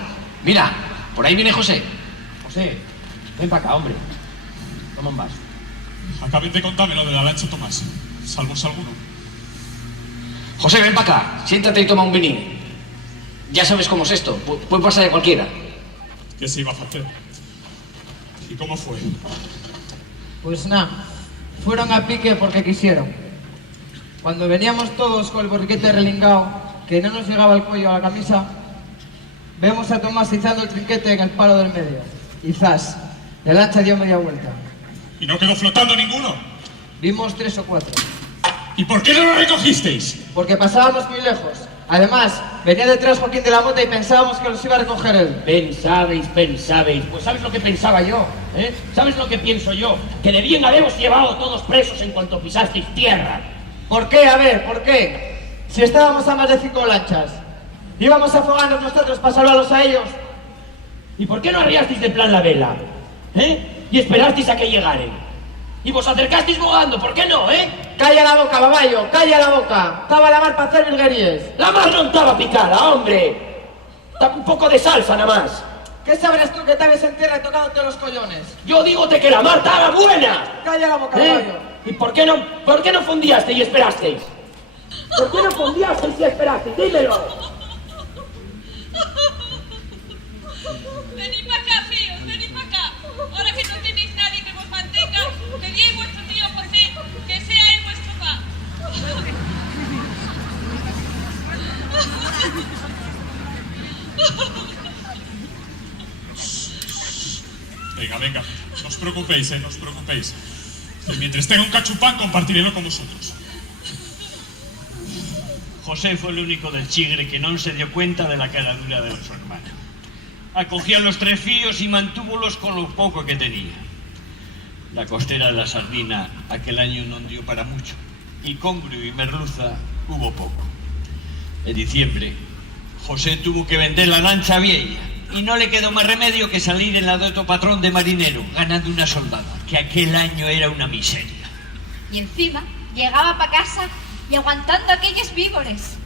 mira, por ahí viene José. José, ven para acá, hombre. Toma un vaso. Acabéis de contarme lo de la lancha Tomás. ¿Salvos alguno? José, ven para acá, siéntate y toma un vini. Ya sabes cómo es esto, puede pasar de cualquiera. ¿Qué se iba a hacer? ¿Y cómo fue? Pues nada, fueron a pique porque quisieron. Cuando veníamos todos con el borriquete relingao, que no nos llegaba el cuello a la camisa, vemos a Tomás izando el trinquete en el palo del medio. Y zas, la lancha dio media vuelta. ¿Y no quedó flotando ninguno? Vimos 3 o 4. ¿Y por qué no lo recogisteis? Porque pasábamos muy lejos. Además, venía detrás Joaquín de la Mota y pensábamos que los iba a recoger él. Pensabais. Pues ¿sabes lo que pensaba yo? ¿Sabes lo que pienso yo? Que de bien habemos llevado todos presos en cuanto pisasteis tierra. ¿Por qué? A ver, ¿por qué? Si estábamos a más de 5 lanchas, íbamos afogando nosotros para salvarlos a ellos. ¿Y por qué no arriasteis de plan la vela? Y esperasteis a que llegaren. Y vos acercasteis bogando, ¿por qué no, Calla la boca, baballo, calla la boca. Estaba la mar para hacer virguerías. La mar no estaba picada, hombre. Está un poco de salsa nada más. ¿Qué sabrás tú que te ves en tierra tocándote los collones? Yo dígote que la mar estaba buena. Calla la boca, baballo. ¿Y por qué no fondiasteis y esperasteis? ¿Por qué no fondiasteis y esperasteis? Dímelo. Venid para acá, fíos, venid para acá. Ahora que no tenéis nadie que vos mantenga, pedid vuestro tío José, que sea él vuestro pa. Venga, no os preocupéis, no os preocupéis. Y mientras tenga un cachupán, compartiré con vosotros. José fue el único del Chigre que no se dio cuenta de la caradura de su hermano. Acogía los 3 fíos y mantúvolos con lo poco que tenía. La costera de la sardina aquel año no dio para mucho, y congrio y merluza hubo poco. En diciembre, José tuvo que vender la lancha vieja, y no le quedó más remedio que salir en la de otro patrón de marinero, ganando una soldada, que aquel año era una miseria. Y encima llegaba para casa y aguantando aquellos vígores.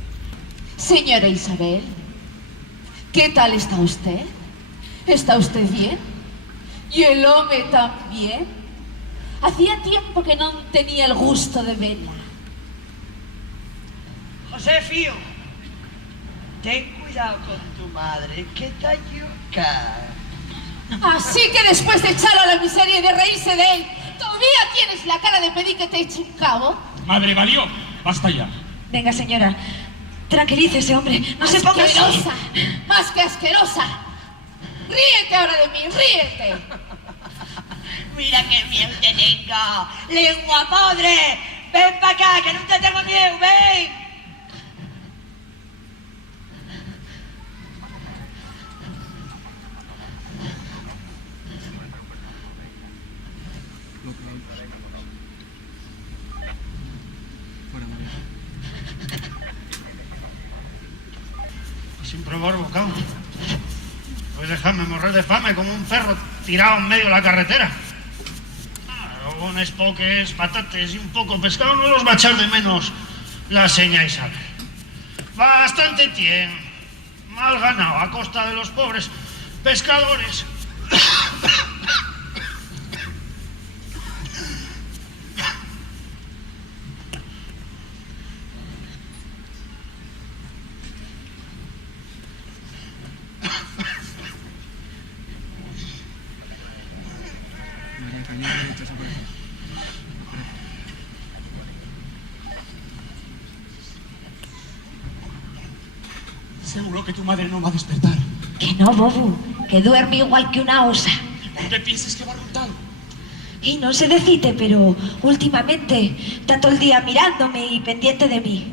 Señora Isabel, ¿qué tal está usted? ¿Está usted bien? ¿Y el hombre también? Hacía tiempo que no tenía el gusto de verla. José, fío, ten cuidado con tu madre, que está yuca. Así que después de echarlo a la miseria y de reírse de él, ¿todavía tienes la cara de pedir que te eche un cabo? Madre valió, basta ya. Venga, señora, tranquilícese, hombre. No se ponga así. ¡Asquerosa! ¡Más que asquerosa! ¡Ríete ahora de mí, ríete! Mira qué miedo te tengo. ¡Lengua podre! ¡Ven para acá, que no te tengo miedo! ¡Ven! Sin probar bocado. Voy a dejarme morrer de fame como un perro tirado en medio de la carretera. Aragones, poques, patates y un poco pescado no los va a echar de menos la seña Isabel. Bastante tiempo. Mal ganado a costa de los pobres pescadores. Seguro que tu madre no va a despertar. Que no, bobo, que duerme igual que una osa. ¿Por qué piensas que va a rotar? Y no sé decirte, pero últimamente está todo el día mirándome y pendiente de mí.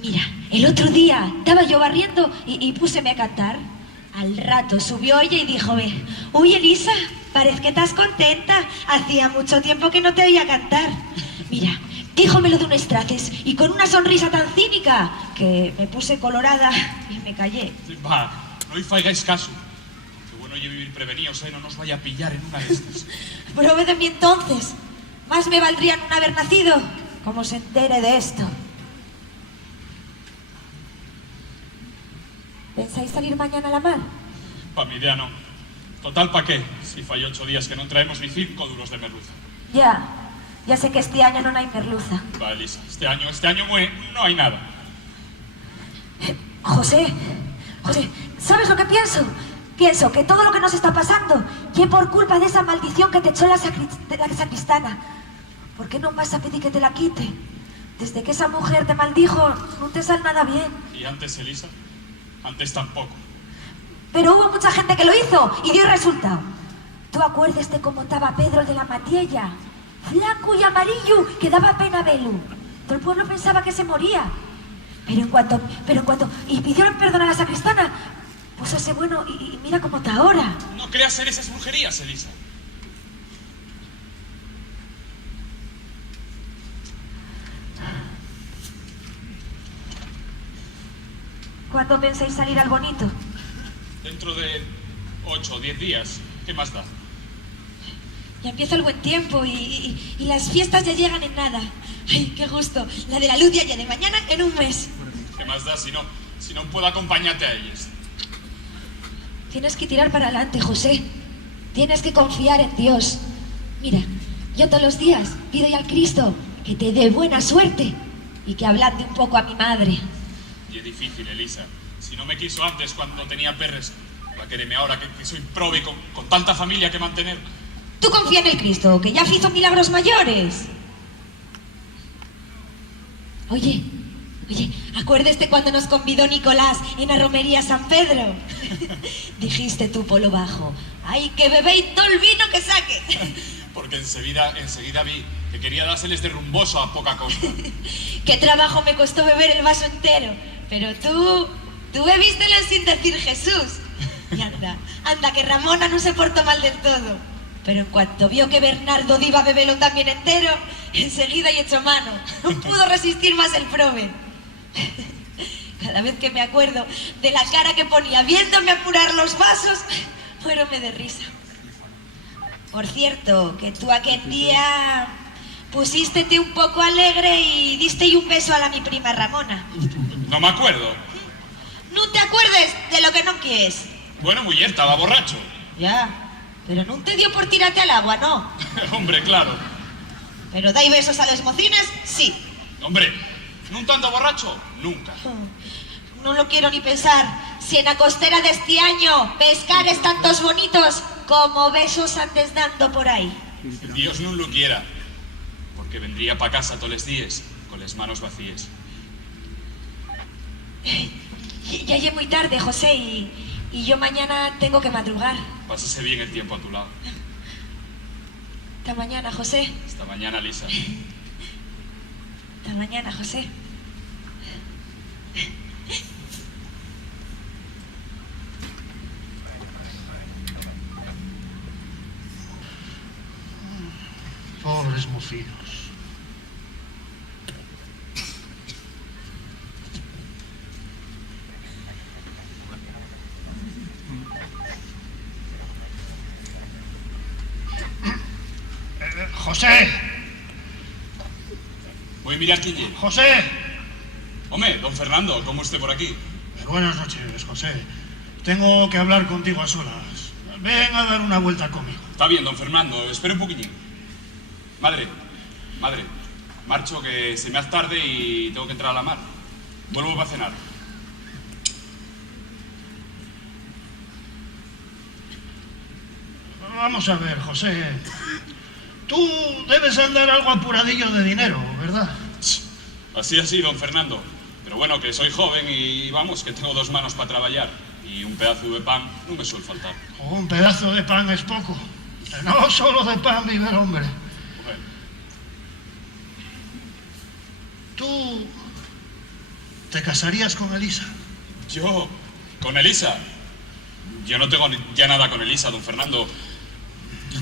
Mira, el otro día estaba yo barriendo y púseme a cantar. Al rato subió ella y dijo, uy, Elisa, parece que estás contenta. Hacía mucho tiempo que no te oía cantar. Mira, díjomelo de un estraces y con una sonrisa tan cínica que me puse colorada y me callé. Va, no y faigáis caso. Qué bueno yo vivir prevenidos, no nos vaya a pillar en una de estas. Prove de mí entonces. Más me valdría no haber nacido como se entere de esto. ¿Pensáis salir mañana a la mar? Pa' mi idea no. Total, ¿pa' qué? Si fai 8 días que non traemos ni 5 duros de merluza. Ya sé que este año no hay merluza. Va, Elisa, este año no hay nada. José, ¿sabes lo que pienso? Pienso que todo lo que nos está pasando es por culpa de esa maldición que te echó la sacristana. ¿Por qué no vas a pedir que te la quite? Desde que esa mujer te maldijo, no te sale nada bien. ¿Y antes, Elisa? Antes tampoco. Pero hubo mucha gente que lo hizo y dio resultado. ¿Tú acuerdas de cómo estaba Pedro de la Matiella? Flaco y amarillo, que daba pena verlo. Todo el pueblo pensaba que se moría. Pero en cuanto y pidieron perdón a la sacristana, pues ese bueno y mira cómo está ahora. No creas ser esas brujerías, Elisa. ¿Cuándo pensáis salir al bonito? Dentro de 8 o 10 días. ¿Qué más da? Ya empieza el buen tiempo y las fiestas ya llegan en nada. Ay, qué gusto. La de la luz ya de mañana en un mes. ¿Qué más da si no puedo acompañarte a ellas? Tienes que tirar para adelante, José. Tienes que confiar en Dios. Mira, yo todos los días pido ya al Cristo que te dé buena suerte y que ablande un poco a mi madre. Y es difícil, Elisa. Si no me quiso antes cuando tenía perres, va a quererme ahora que soy prove con tanta familia que mantener. Tú confía en el Cristo, que ya hizo milagros mayores. Oye, acuérdate cuando nos convidó Nicolás en la romería San Pedro. Dijiste tú por lo bajo, ¡ay, que bebéis todo el vino que saque! Porque enseguida vi que quería dárseles de rumboso a poca costa. Qué trabajo me costó beber el vaso entero. Pero tú bebístelo sin decir Jesús. Y anda, que Ramona no se portó mal del todo. Pero en cuanto vio que Bernardo iba a beberlo también entero, enseguida y echó mano. No pudo resistir más el prove. Cada vez que me acuerdo de la cara que ponía viéndome apurar los vasos, muérome de risa. Por cierto, que tú aquel día pusístete un poco alegre y diste un beso a mi prima Ramona. No me acuerdo. No te acuerdes de lo que no quieres. Bueno, mujer, estaba borracho. Ya, pero no te dio por tirarte al agua, ¿no? Hombre, claro. Pero dais besos a los mocines, sí. Hombre, ¿no tanto borracho? Nunca. No lo quiero ni pensar. Si en la costera de este año pescares tantos bonitos como besos andes dando por ahí. Dios no lo quiera, porque vendría pa' casa todos los días con las manos vacías. Ya es muy tarde, José, y yo mañana tengo que madrugar. Pásase bien el tiempo a tu lado. Hasta mañana, José. Hasta mañana, Lisa. Hasta mañana, José. Pobres mocinos. José. Voy a mirar quién llega. José. Hombre, don Fernando, ¿cómo esté por aquí? Buenas noches, José. Tengo que hablar contigo a solas. Ven a dar una vuelta conmigo. Está bien, don Fernando, espera un poquillín. Madre, marcho que se me hace tarde y tengo que entrar a la mar. Vuelvo para cenar. Vamos a ver, José. Tú debes andar algo apuradillo de dinero, ¿verdad? Así, don Fernando. Pero bueno, que soy joven y vamos, que tengo 2 manos para trabajar. Y un pedazo de pan no me suele faltar. Un pedazo de pan es poco. No solo de pan vive el hombre. ¿Tú te casarías con Elisa? ¿Yo? ¿Con Elisa? Yo no tengo ya nada con Elisa, don Fernando.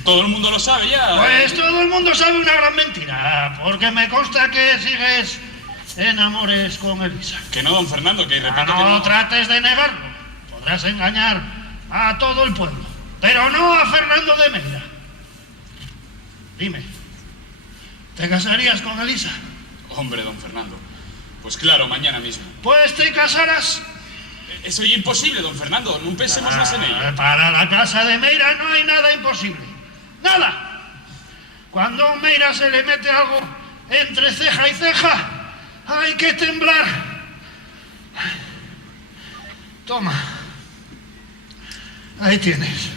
Todo el mundo lo sabe ya. Pues todo el mundo sabe una gran mentira, porque me consta que sigues en amores con Elisa. Que no, don Fernando, que repito no que no. trates de negarlo. Podrás engañar a todo el pueblo, pero no a Fernando de Meira. Dime, ¿te casarías con Elisa? Hombre, don Fernando. Pues claro, mañana mismo. Pues te casarás. Eso es imposible, don Fernando. No pensemos más en ello. Para la casa de Meira no hay nada imposible. ¡Nada! Cuando a un Meira se le mete algo entre ceja y ceja, hay que temblar. Toma. Ahí tienes.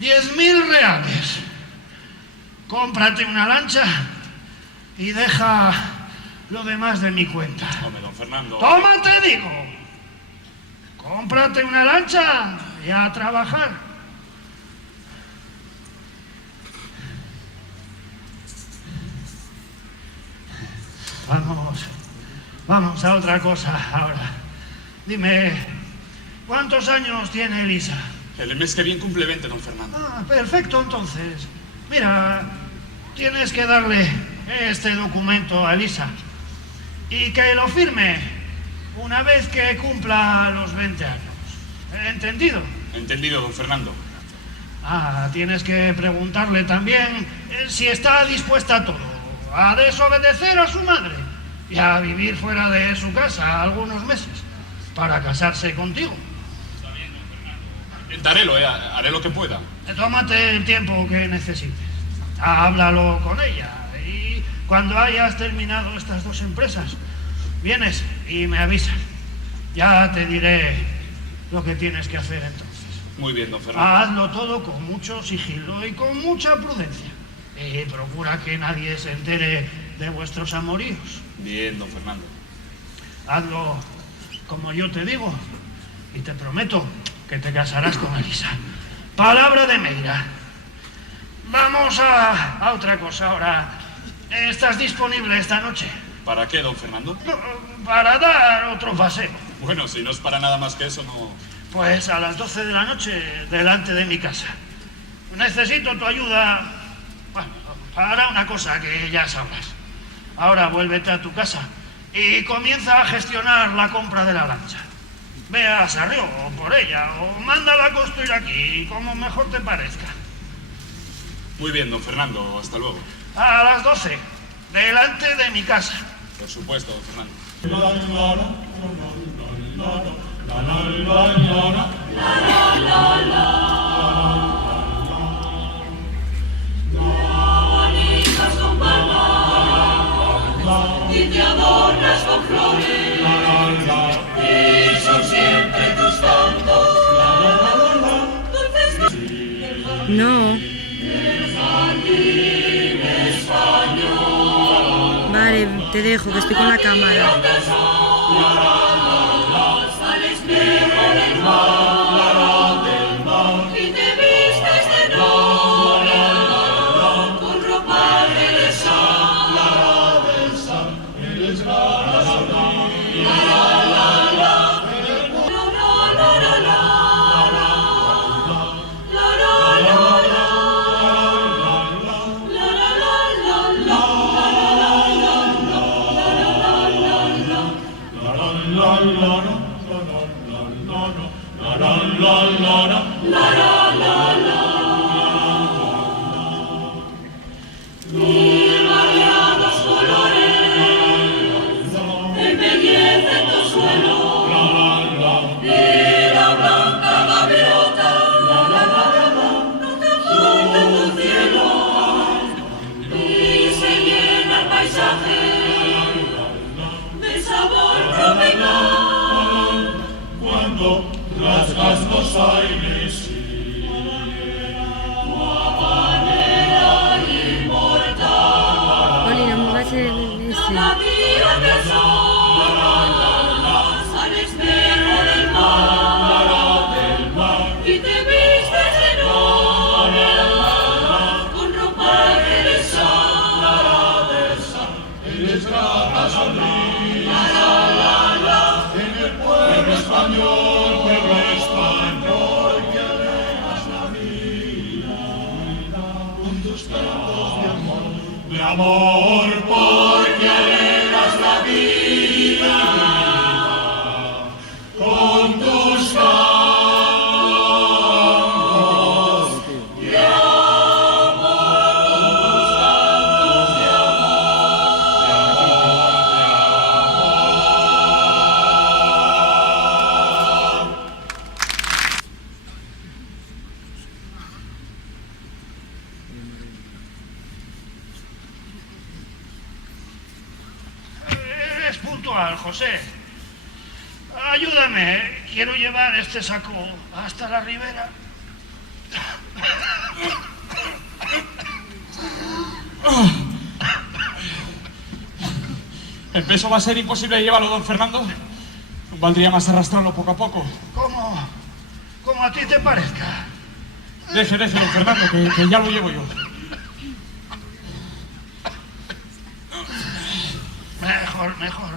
10.000 reales. Cómprate una lancha y deja lo demás de mi cuenta. Hombre, don Fernando. ¡Toma, te digo! Cómprate una lancha y a trabajar. Vamos a otra cosa ahora. Dime, ¿cuántos años tiene Elisa? El mes que viene cumple 20, don Fernando. Ah, perfecto, entonces. Mira, tienes que darle este documento a Elisa y que lo firme una vez que cumpla los 20 años. ¿Entendido? Entendido, don Fernando. Ah, tienes que preguntarle también si está dispuesta a todo. A desobedecer a su madre y a vivir fuera de su casa algunos meses para casarse contigo. Está bien, don Fernando. Haré lo que pueda. Tómate el tiempo que necesites. Háblalo con ella y cuando hayas terminado estas 2 empresas, vienes y me avisas. Ya te diré lo que tienes que hacer entonces. Muy bien, don Fernando. Hazlo todo con mucho sigilo y con mucha prudencia. Y procura que nadie se entere de vuestros amoríos. Bien, don Fernando. Hazlo como yo te digo y te prometo que te casarás con Elisa. Palabra de Meira. Vamos a otra cosa ahora. ¿Estás disponible esta noche? ¿Para qué, don Fernando? Para dar otro paseo. Bueno, si no es para nada más que eso, no... Pues a las 12 de la noche, delante de mi casa. Necesito tu ayuda, bueno, para una cosa que ya sabrás. Ahora vuélvete a tu casa y comienza a gestionar la compra de la lancha. Ve a Sarrió por ella o mándala a construir aquí, como mejor te parezca. Muy bien, don Fernando. Hasta luego. A las 12, delante de mi casa. Por supuesto, don Fernando. Abanitas con palmas y te adornas con flores y son siempre tus cantos dulces No. del jardín español. Vale, te dejo, que estoy con la cámara. Sales mejor del mar y te vistes de noche con ropa de sal. Eres la amor, porque alegras la vida con tus cantos de Eres puntual, José. Ayúdame, quiero llevar este saco hasta la ribera. ¿El peso va a ser imposible llevarlo, don Fernando? ¿Valdría más arrastrarlo poco a poco? Como a ti te parezca. Deje, don Fernando, que ya lo llevo yo. Mejor.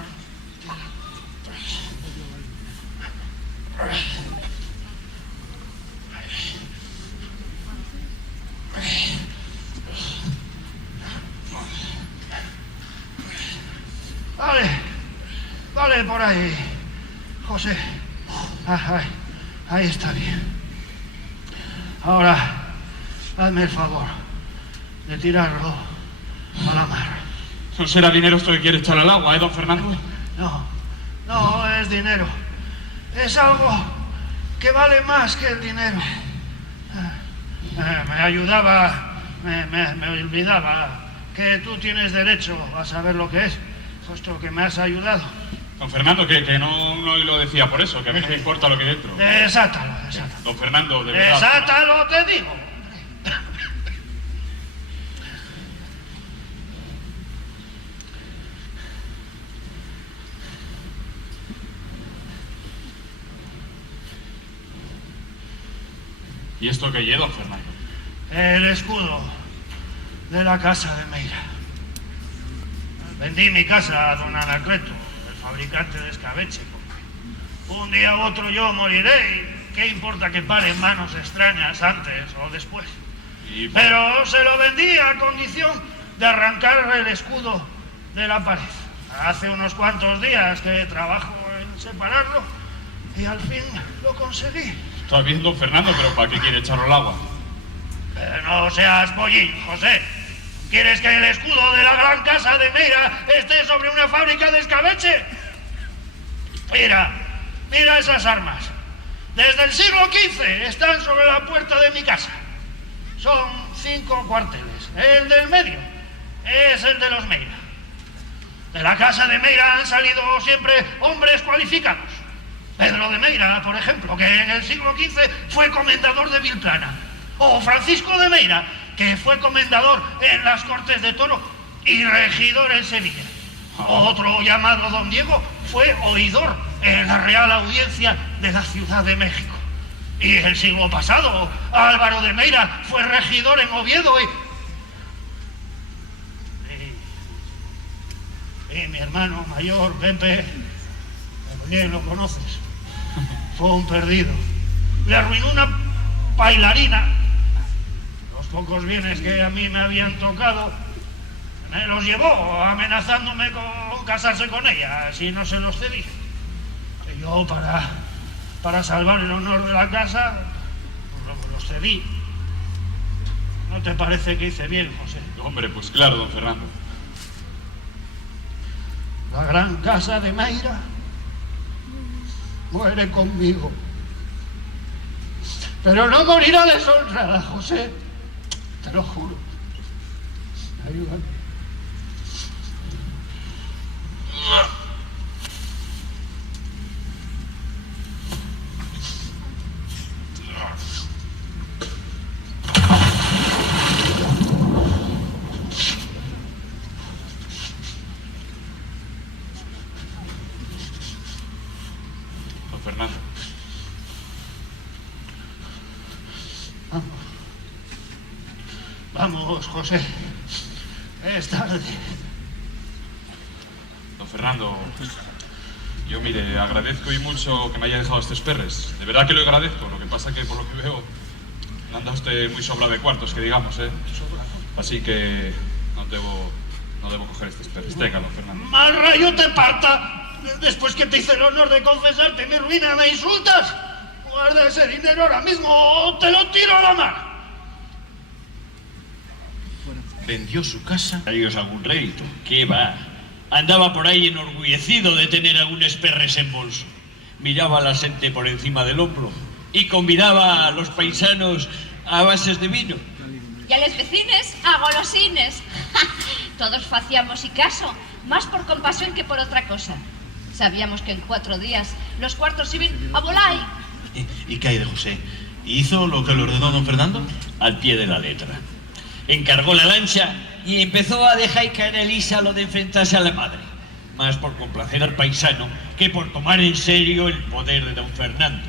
Vale, por ahí, José. Ahí está bien. Ahora, hazme el favor de tirarlo a la mar. ¿No será dinero esto que quiere echar al agua, don Fernando? No es dinero. Es algo que vale más que el dinero. Me ayudaba, me olvidaba que tú tienes derecho a saber lo que es, puesto que me has ayudado. Don Fernando, que no lo decía por eso, que a mí no me importa lo que hay dentro. Desátalo. Don Fernando, de verdad. Desátalo, te digo. ¿Y esto qué lleva, don Fernando? El escudo de la casa de Meira. Vendí mi casa a don Anacleto, el fabricante de escabeche. Un día u otro yo moriré y qué importa que paren manos extrañas antes o después. Pero se lo vendí a condición de arrancar el escudo de la pared. Hace unos cuantos días que trabajo en separarlo y al fin lo conseguí. Está bien, don Fernando, pero ¿para qué quiere echarlo al agua? No seas pollín, José. ¿Quieres que el escudo de la gran casa de Meira esté sobre una fábrica de escabeche? Mira esas armas. Desde el siglo XV están sobre la puerta de mi casa. Son 5 cuarteles. El del medio es el de los Meira. De la casa de Meira han salido siempre hombres cualificados. Pedro de Meira, por ejemplo, que en el siglo XV fue comendador de Vilplana. O Francisco de Meira, que fue comendador en las Cortes de Toro y regidor en Sevilla. Otro llamado don Diego fue oidor en la Real Audiencia de la Ciudad de México. Y el siglo pasado, Álvaro de Meira fue regidor en Oviedo y mi hermano mayor, Pepe, bien lo conoces, fue un perdido. Le arruinó una bailarina. Los pocos bienes que a mí me habían tocado, me los llevó amenazándome con casarse con ella si no se los cedí. Y yo, para salvar el honor de la casa, los cedí. ¿No te parece que hice bien, José? Hombre, pues claro, don Fernando. La gran casa de Meira muere conmigo. Pero no morirá deshonrada, José. Te lo juro. Ayúdame. Don Fernando. Vamos, José. Es tarde. Don Fernando, yo mire, agradezco y mucho que me haya dejado estos perres. De verdad que lo agradezco. Lo que pasa que por lo que veo anda usted muy sobrado de cuartos, que digamos, ¿eh? Así que no debo No debo coger este esperres. Téngalo, Fernando. ¡Mal rayo te parta! Después que te hice el honor de confesarte mi ruina, ¿me insultas? Guarda ese dinero ahora mismo o te lo tiro a la mar. ¿Vendió su casa? ¿Traíos algún rédito? ¿Qué va? Andaba por ahí enorgullecido de tener algunos perres en bolso. Miraba a la gente por encima del hombro y convidaba a los paisanos a bases de vino. Y a los vecines a golosines. Todos facíamos y caso, más por compasión que por otra cosa. Sabíamos que en 4 días los cuartos iban a volar. ¿Y qué hay de José? ¿Hizo lo que le ordenó don Fernando? Al pie de la letra. Encargó la lancha y empezó a dejar caer a Elisa lo de enfrentarse a la madre. Más por complacer al paisano que por tomar en serio el poder de don Fernando.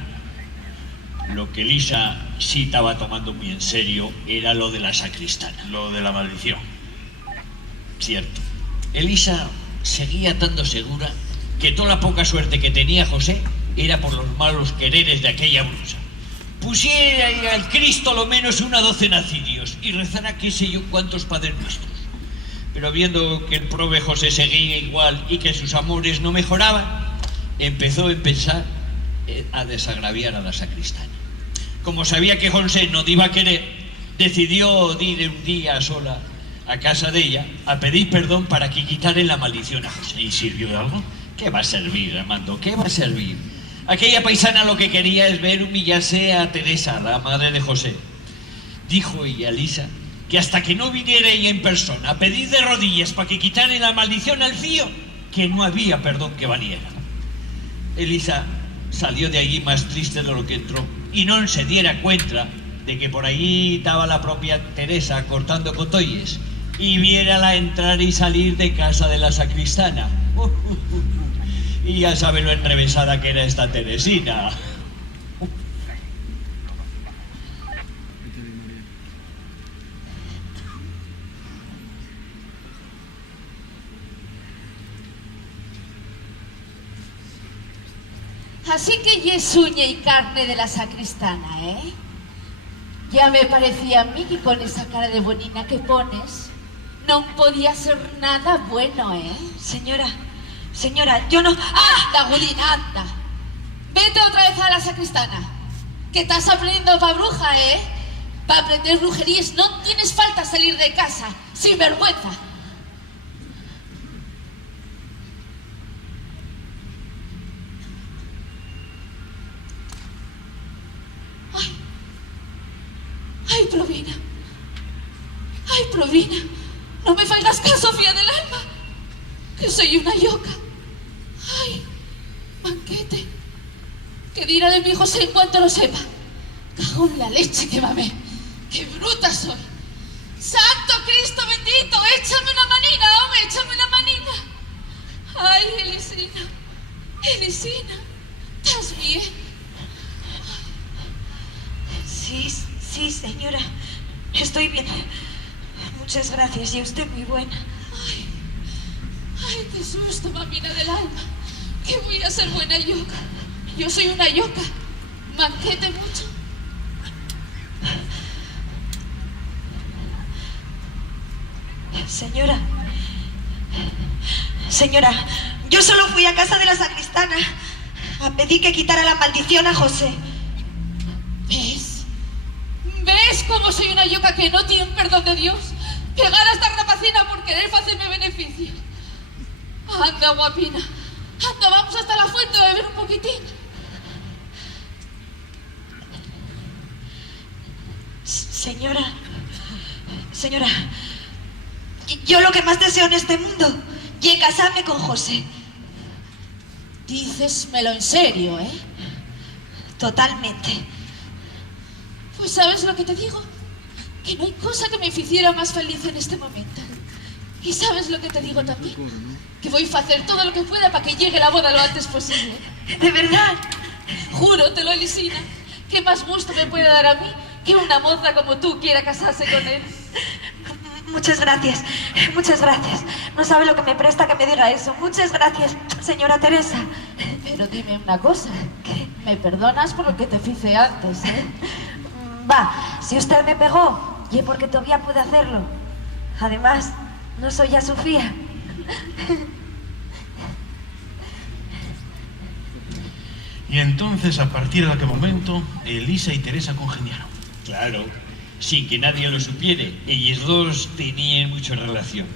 Lo que Elisa sí estaba tomando muy en serio era lo de la sacristana. Lo de la maldición. Cierto. Elisa seguía tan segura que toda la poca suerte que tenía José era por los malos quereres de aquella bruja. Pusiera ahí al Cristo lo menos una 12 cirios y rezara qué sé yo cuántos padres nuestros. Pero viendo que el prove José seguía igual y que sus amores no mejoraban, empezó a pensar a desagraviar a la sacristana. Como sabía que José no iba a querer, decidió ir un día sola a casa de ella a pedir perdón para que quitaren la maldición a José. ¿Y sirvió de algo? ¿Qué va a servir, Armando? ¿Qué va a servir? Aquella paisana lo que quería es ver humillarse a Teresa, la madre de José. Dijo ella a Elisa que hasta que no viniera ella en persona a pedir de rodillas para que quitaren la maldición al fío, que no había perdón que valiera. Elisa salió de allí más triste de lo que entró y no se diera cuenta de que por allí estaba la propia Teresa cortando cotoyes y viérala entrar y salir de casa de la sacristana. Y ya sabe lo enrevesada que era esta Teresina. Así que es uña y carne de la sacristana, ¿eh? Ya me parecía a mí que con esa cara de bonina que pones no podía ser nada bueno, ¿eh? Señora, yo no... ¡Anda, Gudina, anda! Vete otra vez a la sacristana, que estás aprendiendo pa' bruja, ¿eh? Para aprender brujerías no tienes falta salir de casa, sin vergüenza. ¡Ay, Provina! ¡Ay, Provina! No me faltas caso, fía del alma, que soy una yoca. ¡Ay, banquete! ¿Qué dirá de mi José en cuanto lo sepa? Cago en la leche que mamé. ¡Qué bruta soy! ¡Santo Cristo bendito! ¡Échame una manina, hombre! ¡Échame una manina! ¡Ay, Elisina! ¡Elisina! ¿Estás bien? Sí, señora. Estoy bien. Muchas gracias. Y usted muy buena. ¡Ay, qué susto, mamina del alma! Que voy a ser buena yoca. Yo soy una yoca. Manquete mucho. Señora, yo solo fui a casa de la sacristana a pedir que quitara la maldición a José. ¿Ves? ¿Ves cómo soy una yoca que no tiene perdón de Dios? Pegar a esta rapacina por querer hacerme beneficio. Anda, guapina. Anda, vamos hasta la fuente a beber un poquitín. Señora, yo lo que más deseo en este mundo es casarme con José. Dícesmelo en serio, ¿eh? Totalmente. Pues ¿sabes lo que te digo? Que no hay cosa que me hiciera más feliz en este momento. ¿Y sabes lo que te digo también? Que voy a hacer todo lo que pueda para que llegue la boda lo antes posible. ¿De verdad? Júrotelo, Elisina. ¿Qué más gusto me puede dar a mí que una moza como tú quiera casarse con él? Muchas gracias. No sabe lo que me presta que me diga eso. Muchas gracias, señora Teresa. Pero dime una cosa. ¿Qué? ¿Me perdonas por lo que te hice antes, eh? Va, si usted me pegó, y es porque todavía puede hacerlo. Además, No soy ya Sofía. Y entonces, a partir de aquel momento, Elisa y Teresa congeniaron. Claro, sin que nadie lo supiere. Ellos dos tenían mucha relación.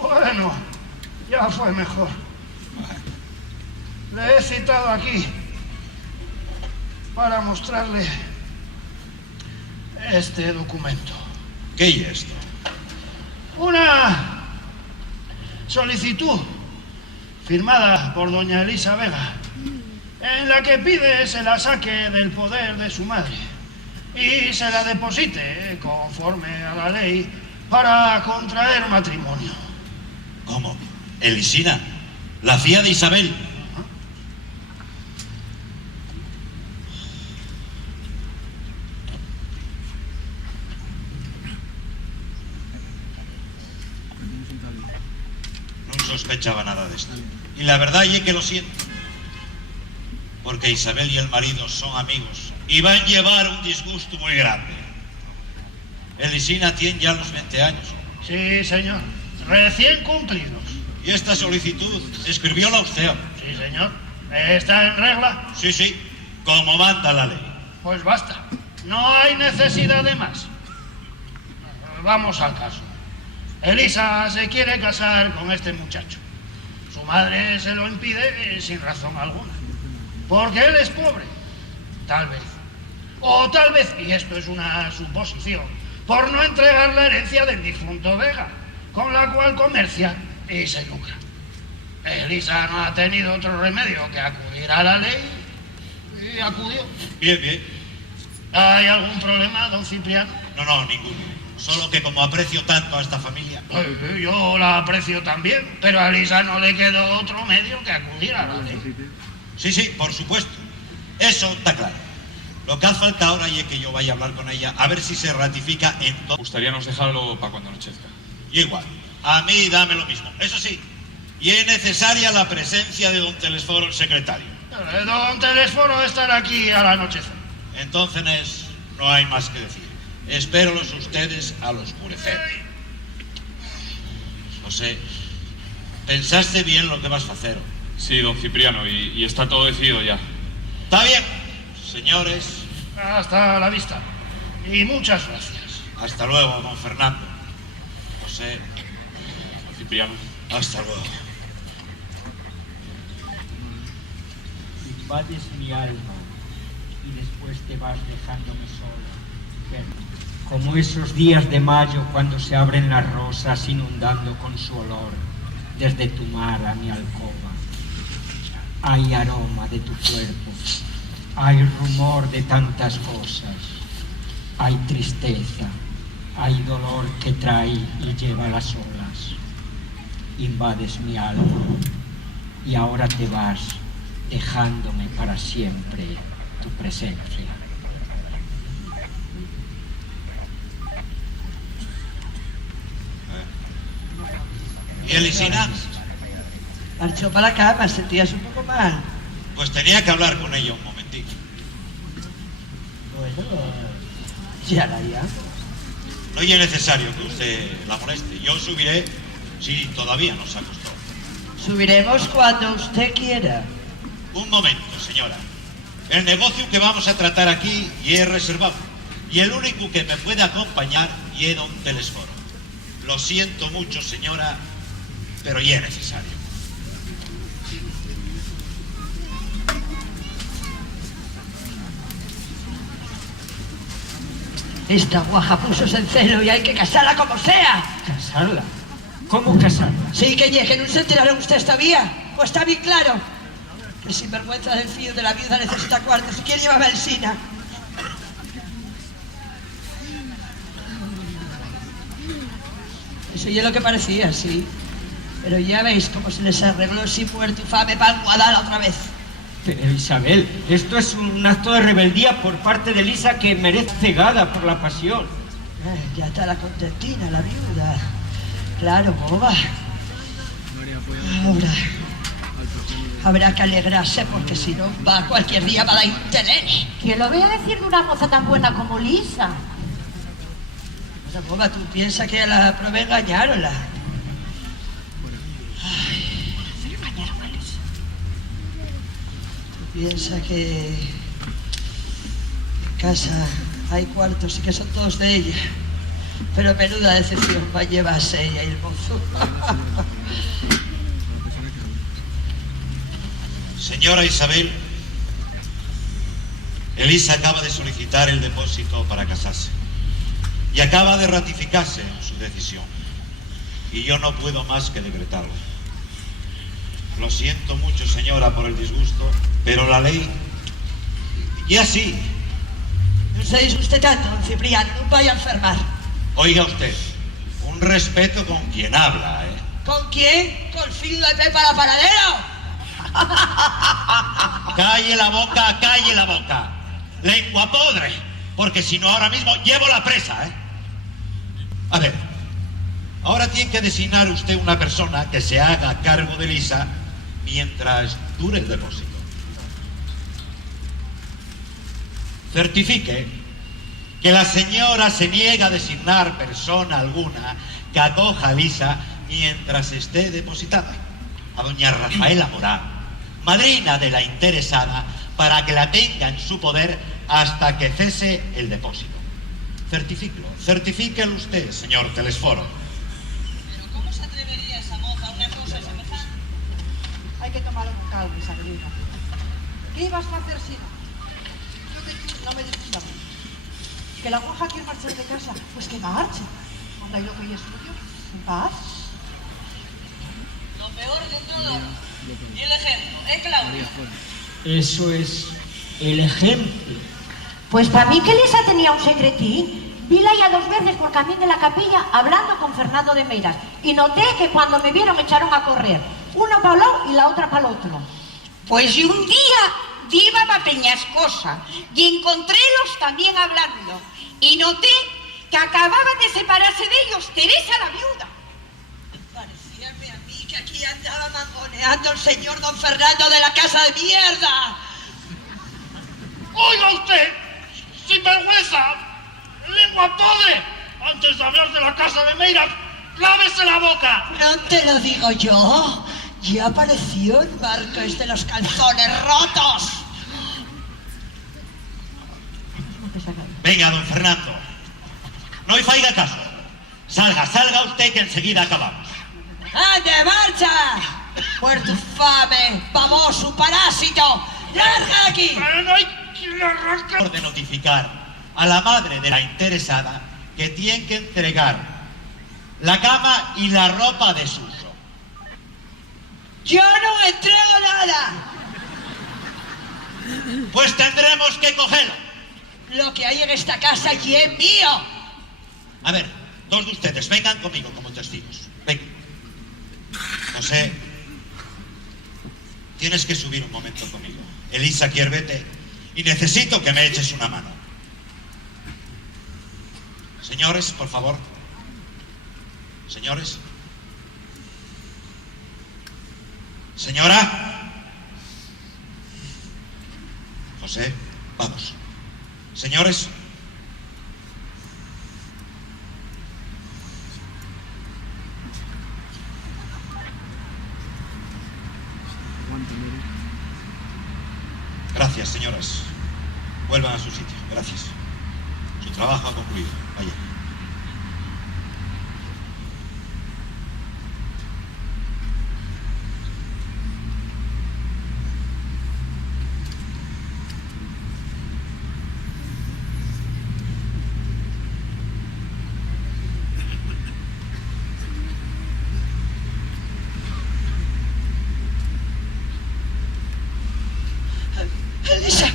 Bueno, ya fue mejor. Le he citado aquí para mostrarle este documento. ¿Qué es esto? Una solicitud firmada por doña Elisa Vega, en la que pide se la saque del poder de su madre y se la deposite conforme a la ley para contraer matrimonio. ¿Cómo? Elisina, la fía de Isabel. No sospechaba nada de esto. Y la verdad es que lo siento. Porque Isabel y el marido son amigos y van a llevar un disgusto muy grande. Elisina tiene ya los 20 años. Sí, señor. Recién cumplidos. ¿Y esta solicitud escribióla usted? Sí, señor. ¿Está en regla? Sí, sí. Como manda la ley. Pues basta. No hay necesidad de más. Vamos al caso. Elisa se quiere casar con este muchacho. Su madre se lo impide sin razón alguna. Porque él es pobre. Tal vez. O tal vez, y esto es una suposición, por no entregar la herencia del difunto Vega, con la cual comercia y se lucra. Elisa no ha tenido otro remedio que acudir a la ley y acudió. Bien, bien. ¿Hay algún problema, don Cipriano? No, ninguno. Solo que como aprecio tanto a esta familia... Yo la aprecio también, pero a Elisa no le quedó otro medio que acudir a la ley. Sí, por supuesto. Eso está claro. Lo que hace falta ahora es que yo vaya a hablar con ella a ver si se ratifica en todo. Gustaría nos dejarlo para cuando anochezca. Y igual, a mí dame lo mismo. Eso sí, y es necesaria la presencia de don Telesforo, el secretario. Don Telesforo estará aquí al anochecer. Entonces no hay más que decir. Espérolos ustedes al oscurecer. José, ¿pensaste bien lo que vas a hacer? Sí, don Cipriano, y está todo decidido ya. Está bien, señores. Hasta la vista. Y muchas gracias. Hasta luego, don Fernando. José. Don Cipriano. Hasta luego. Invades mi alma y después te vas dejándome solo. Como esos días de mayo cuando se abren las rosas inundando con su olor desde tu mar a mi alcoba. Hay aroma de tu cuerpo, hay rumor de tantas cosas, hay tristeza, hay dolor que trae y lleva las olas. Invades mi alma y ahora te vas dejándome para siempre tu presencia. ¿Y Elisina? Marchó para la cama, sentías un poco mal. Pues tenía que hablar con ella un momentito. Bueno, ya la llamo. No es necesario que usted la moleste. Yo subiré si todavía no se acostó. Subiremos cuando usted quiera. Un momento, señora. El negocio que vamos a tratar aquí y es reservado. Y el único que me puede acompañar y es don Telesforo. Lo siento mucho, señora, pero ya es necesario. Esta guaja puso en celo y hay que casarla como sea. ¿Casarla? ¿Cómo casarla? Sí, que no se enteraron ustedes todavía. Pues está bien claro. Que sinvergüenza del fío de la viuda necesita cuartos. ¿Y quién llevaba el Sina? Eso ya es lo que parecía, sí. Pero ya veis cómo se les arregló sin muerto y fame para Guadala otra vez. Pero Isabel, esto es un acto de rebeldía por parte de Elisa que merece cegada por la pasión. Ya está la contentina, la viuda. Claro, boba. Ahora habrá que alegrarse porque si no va cualquier día para interene. Que lo voy a decir de una moza tan buena como Lisa. Bueno, boba, tú piensas que a la prueba engañaronla. Ay, engañaron a Lisa. Tú piensas que en casa hay cuartos y que son todos de ella. Pero menuda decepción va a llevarse ella y el mozo. Señora Isabel, Elisa acaba de solicitar el depósito para casarse y acaba de ratificarse en su decisión. Y yo no puedo más que decretarlo. Lo siento mucho, señora, por el disgusto, pero la ley... Y así. No se disguste tanto, don Cipriano, no vaya a enfermar. Oiga usted, un respeto con quien habla, ¿eh? ¿Con quién? ¿Con el filho de Pepa la Paradero? Calle la boca, calle la boca. Lengua podre, porque si no ahora mismo llevo la presa, ¿eh? A ver, ahora tiene que designar usted una persona que se haga cargo de Elisa mientras dure el depósito. Certifique que la señora se niega a designar persona alguna que acoja a Elisa mientras esté depositada. A doña Rafaela Morán, madrina de la interesada, para que la tenga en su poder hasta que cese el depósito. Certifíquelo usted, señor Telesforo. ¿Pero cómo se atrevería esa moza a una cosa semejante? Hay que tomarlo con calma, Isabelina. ¿Qué ibas a hacer si no? Yo que tú no me disgustaba. Que la guaja quiere marchar de casa, pues que marche. Anda, y lo que ella es suyo, en paz. Lo peor de todo, y el ejemplo, Claudia. Eso es el ejemplo. Pues para mí que Lisa tenía un secretín. Vila ya 2 veces por camino de la capilla hablando con Fernando de Meiras. Y noté que cuando me vieron echaron a correr. Una para un lado y la otra para el otro. Pues y un día iba para Peñascosa y encontrélos también hablando. Y noté que acababan de separarse de ellos Teresa la viuda. Parecíame a mí que aquí andaba mangoneando el señor don Fernando de la casa de mierda. Oiga usted, sinvergüenza, lengua podre, antes de hablar de la casa de Meiras, lávese la boca. No te lo digo yo, ya apareció el Marcos de los calzones rotos. Venga, don Fernando, no y faiga caso. Salga usted que enseguida acabamos. ¡Ande, marcha! Puerto infame, baboso, parásito, larga de aquí. De notificar a la madre de la interesada que tiene que entregar la cama y la ropa de su uso. Yo no entrego nada. Pues tendremos que cogerlo. Lo que hay en esta casa y es mío. A ver, 2 de ustedes, vengan conmigo como testigos. Vengan. José, tienes que subir un momento conmigo. Elisa, quiere vete y necesito que me eches una mano. Señores, por favor. Señores. Señora. José, vamos. Señores. Gracias, señoras. Vuelvan a su sitio. Gracias. Su trabajo ha concluido. Vaya. Elisa.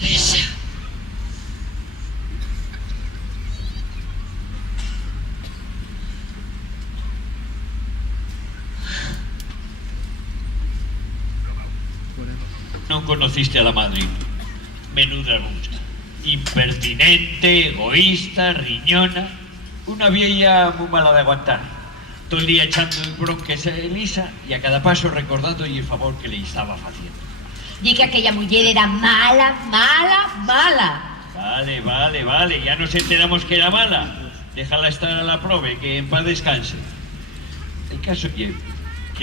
Elisa. No conociste a la madre. Menuda gusta. Impertinente, egoísta, riñona. Una vieja muy mala de aguantar. Todo el día echando el bronques a Elisa y a cada paso recordando el favor que le estaba haciendo. Y que aquella mujer era mala, mala, mala. Vale, ya nos enteramos que era mala. Déjala estar a la prove, que en paz descanse. El caso es que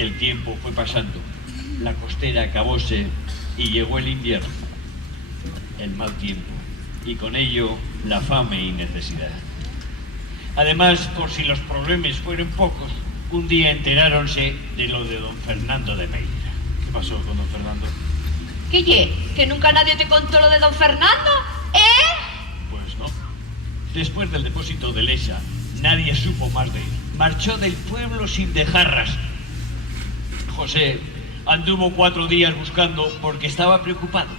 el tiempo fue pasando, la costera acabóse y llegó el invierno, el mal tiempo, y con ello la fame y necesidad. Además, por si los problemas fueron pocos, un día enteráronse de lo de don Fernando de Meira. ¿Qué pasó con don Fernando? ¿Que nunca nadie te contó lo de don Fernando? Pues no. Después del depósito de Elisa, nadie supo más de él. Marchó del pueblo sin dejar rastro. José anduvo 4 días buscando porque estaba preocupado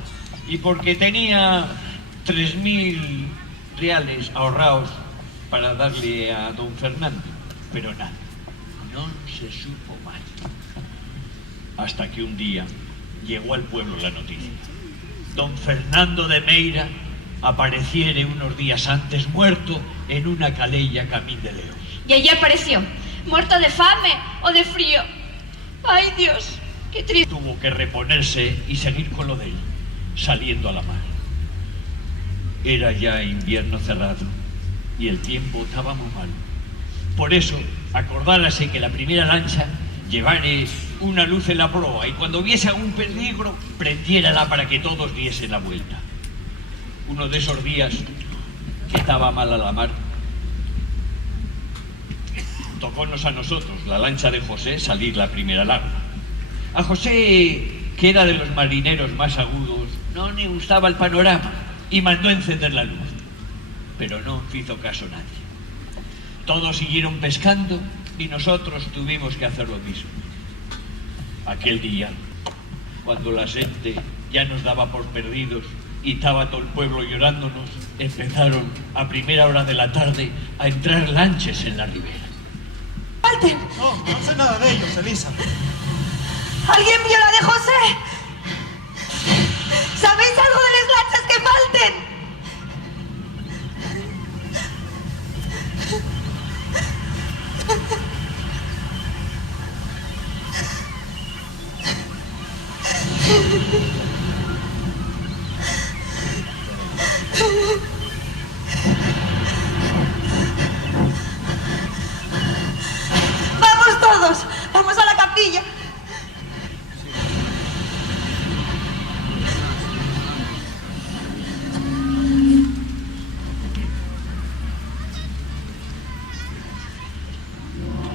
y porque tenía 3.000 reales ahorrados para darle a don Fernando, pero nada, no se supo más. Hasta que un día llegó al pueblo la noticia. Don Fernando de Meira apareciere unos días antes muerto en una calella camín de León. Y allí apareció, muerto de fame o de frío. ¡Ay, Dios! ¡Qué triste! Tuvo que reponerse y seguir con lo de él, saliendo a la mar. Era ya invierno cerrado y el tiempo estaba muy mal. Por eso, acordárase que la primera lancha llevare una luz en la proa y cuando viese algún peligro, prendiérala para que todos diesen la vuelta. Uno de esos días que estaba mal a la mar, tocónos a nosotros, la lancha de José, salir la primera larga. A José, que era de los marineros más agudos, no le gustaba el panorama y mandó encender la luz. Pero no hizo caso nadie. Todos siguieron pescando y nosotros tuvimos que hacer lo mismo. Aquel día, cuando la gente ya nos daba por perdidos y estaba todo el pueblo llorándonos, empezaron a primera hora de la tarde a entrar lanches en la ribera. ¡Falten! No sé nada de ellos, Elisa. ¿Alguien vio la de José? ¿Sabéis algo de las lanchas que falten? ¡Vamos todos! ¡Vamos a la capilla!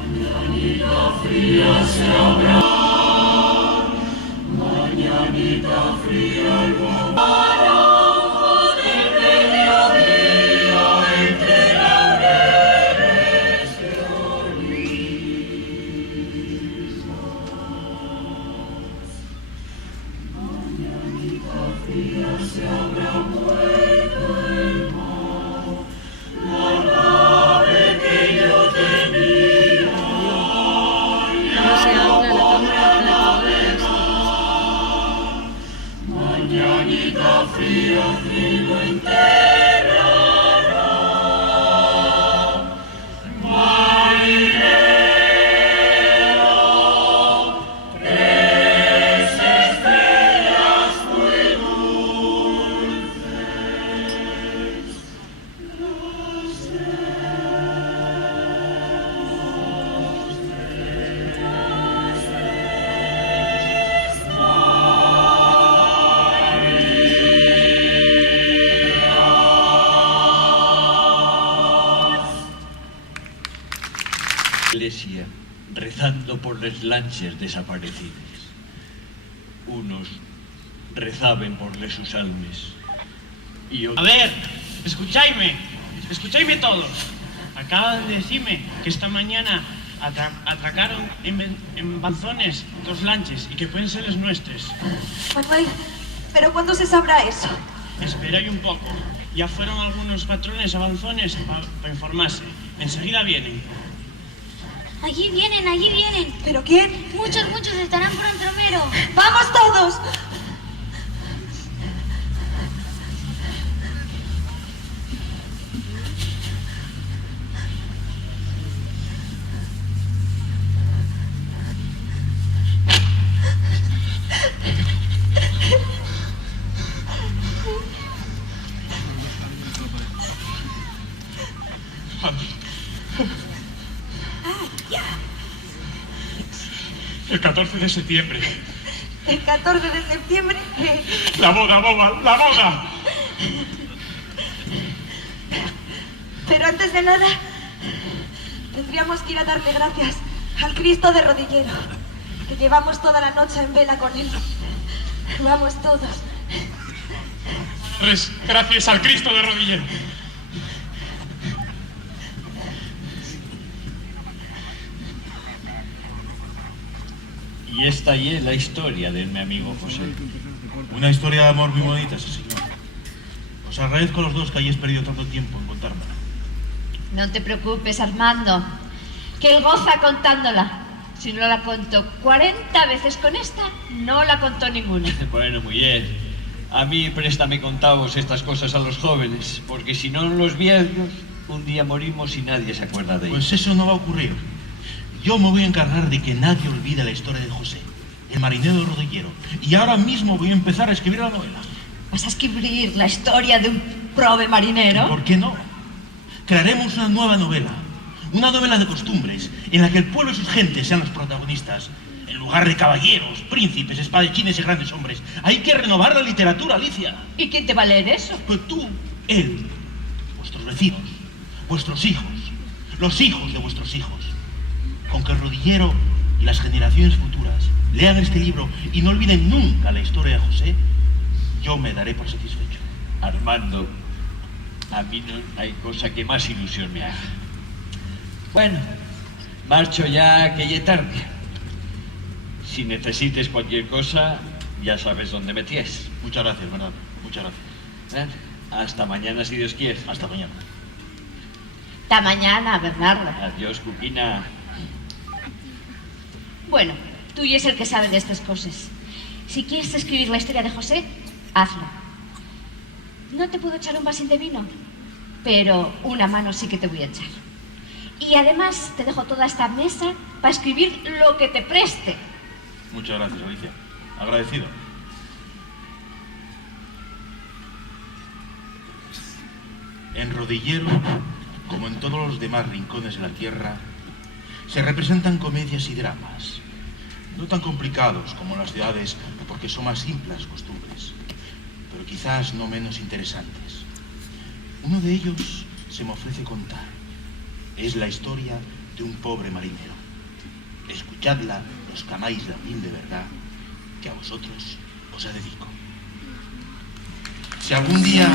Mañanita fría se habrá, mañanita fría el barajo de mediodía entre laureles de olivos. Mañanita fría se habrá muerto el mar, la nave que yo tenía. No se habla la Mañanita fría, cielo enterrará. María iglesia rezando por les lanches desaparecides. Unos rezaben por les sus almes y otros... A ver, escuchadme todos. Acaban de decirme que esta mañana atracaron en Banzones 2 lanches y que pueden ser los nuestros. Manuel, ¿pero cuándo se sabrá eso? Espera ahí un poco. Ya fueron algunos patrones a Banzones para informarse. Enseguida vienen. Allí vienen. ¿Pero quién? Muchos estarán por Antromero. ¡Vamos todos! El 14 de septiembre. ¿El 14 de septiembre? La boda, boba, la boda. Pero antes de nada, tendríamos que ir a darle gracias al Cristo de Rodillero, que llevamos toda la noche en vela con él. Vamos todos. Gracias al Cristo de Rodillero. Y esta y es la historia de mi amigo José. Una historia de amor muy bonita, sí, señor. Os agradezco a los dos que hayáis perdido tanto tiempo en contármela. No te preocupes, Armando, que él goza contándola. Si no la contó 40 veces con esta, no la contó ninguna. Bueno, muy bien. A mí préstame contaos estas cosas a los jóvenes, porque si no los viejos, un día morimos y nadie se acuerda de ellos. Pues eso no va a ocurrir. Yo me voy a encargar de que nadie olvide la historia de José, el marinero rodillero. Y ahora mismo voy a empezar a escribir la novela. ¿Vas a escribir la historia de un prove marinero? ¿Por qué no? Crearemos una nueva novela. Una novela de costumbres, en la que el pueblo y sus gentes sean los protagonistas. En lugar de caballeros, príncipes, espadachines y grandes hombres. Hay que renovar la literatura, Alicia. ¿Y quién te va a leer eso? Pues tú, él, vuestros vecinos, vuestros hijos, los hijos de vuestros hijos. Con que el rodillero y las generaciones futuras lean este libro y no olviden nunca la historia de José, yo me daré por satisfecho. Armando, a mí no hay cosa que más ilusión me haga. Bueno, marcho ya, que ya es tarde. Si necesites cualquier cosa, ya sabes dónde me tienes. Muchas gracias, Bernardo. Muchas gracias. Hasta mañana, si Dios quiere. Hasta mañana. Hasta mañana, Bernardo. Adiós, Cuquina. Bueno, tú y es el que sabe de estas cosas. Si quieres escribir la historia de José, hazlo. No te puedo echar un vasín de vino, pero una mano sí que te voy a echar. Y además te dejo toda esta mesa para escribir lo que te preste. Muchas gracias, Alicia. Agradecido. En Rodillero, como en todos los demás rincones de la tierra, se representan comedias y dramas, no tan complicados como en las ciudades, porque son más simples las costumbres, pero quizás no menos interesantes. Uno de ellos se me ofrece contar. Es la historia de un pobre marinero. Escuchadla, los que amáis la humilde verdad, que a vosotros os la dedico. Si algún día...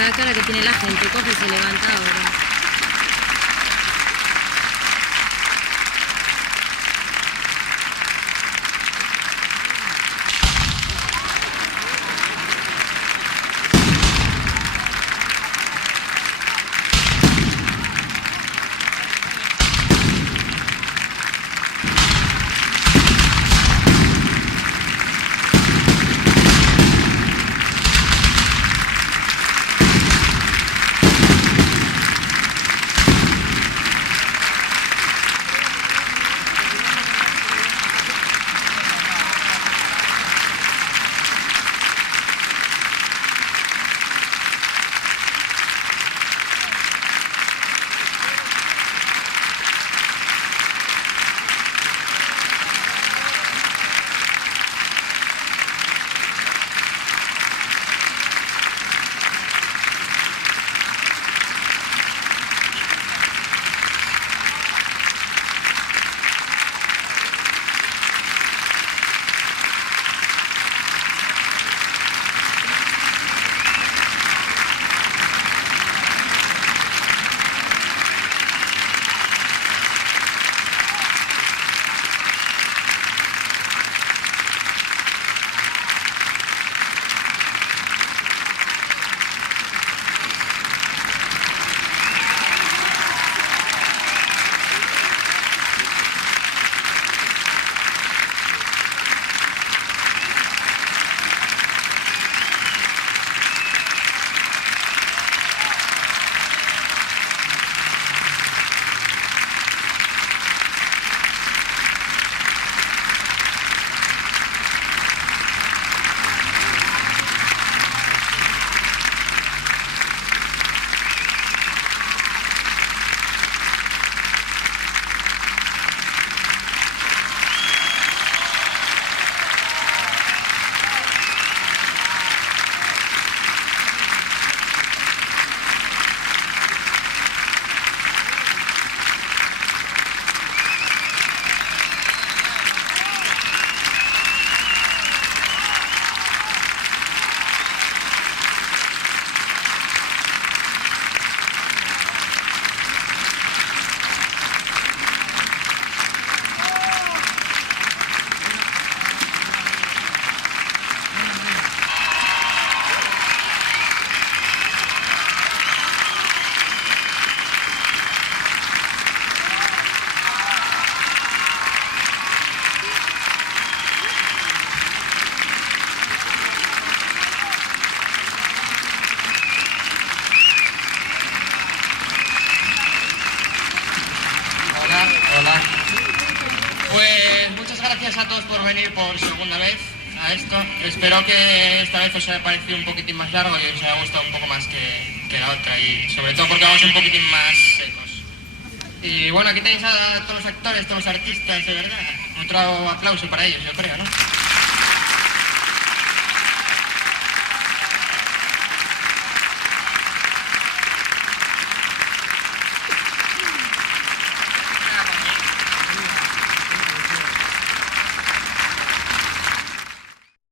vaya cara que tiene la gente. Coge y se levanta ahora. gracias a todos por venir por segunda vez a esto. Espero que esta vez os haya parecido un poquitín más largo y os haya gustado un poco más que la otra, y sobre todo porque vamos un poquitín más secos. Y bueno, aquí tenéis a todos los actores, todos los artistas, de verdad. Otro aplauso para ellos, yo creo, ¿no?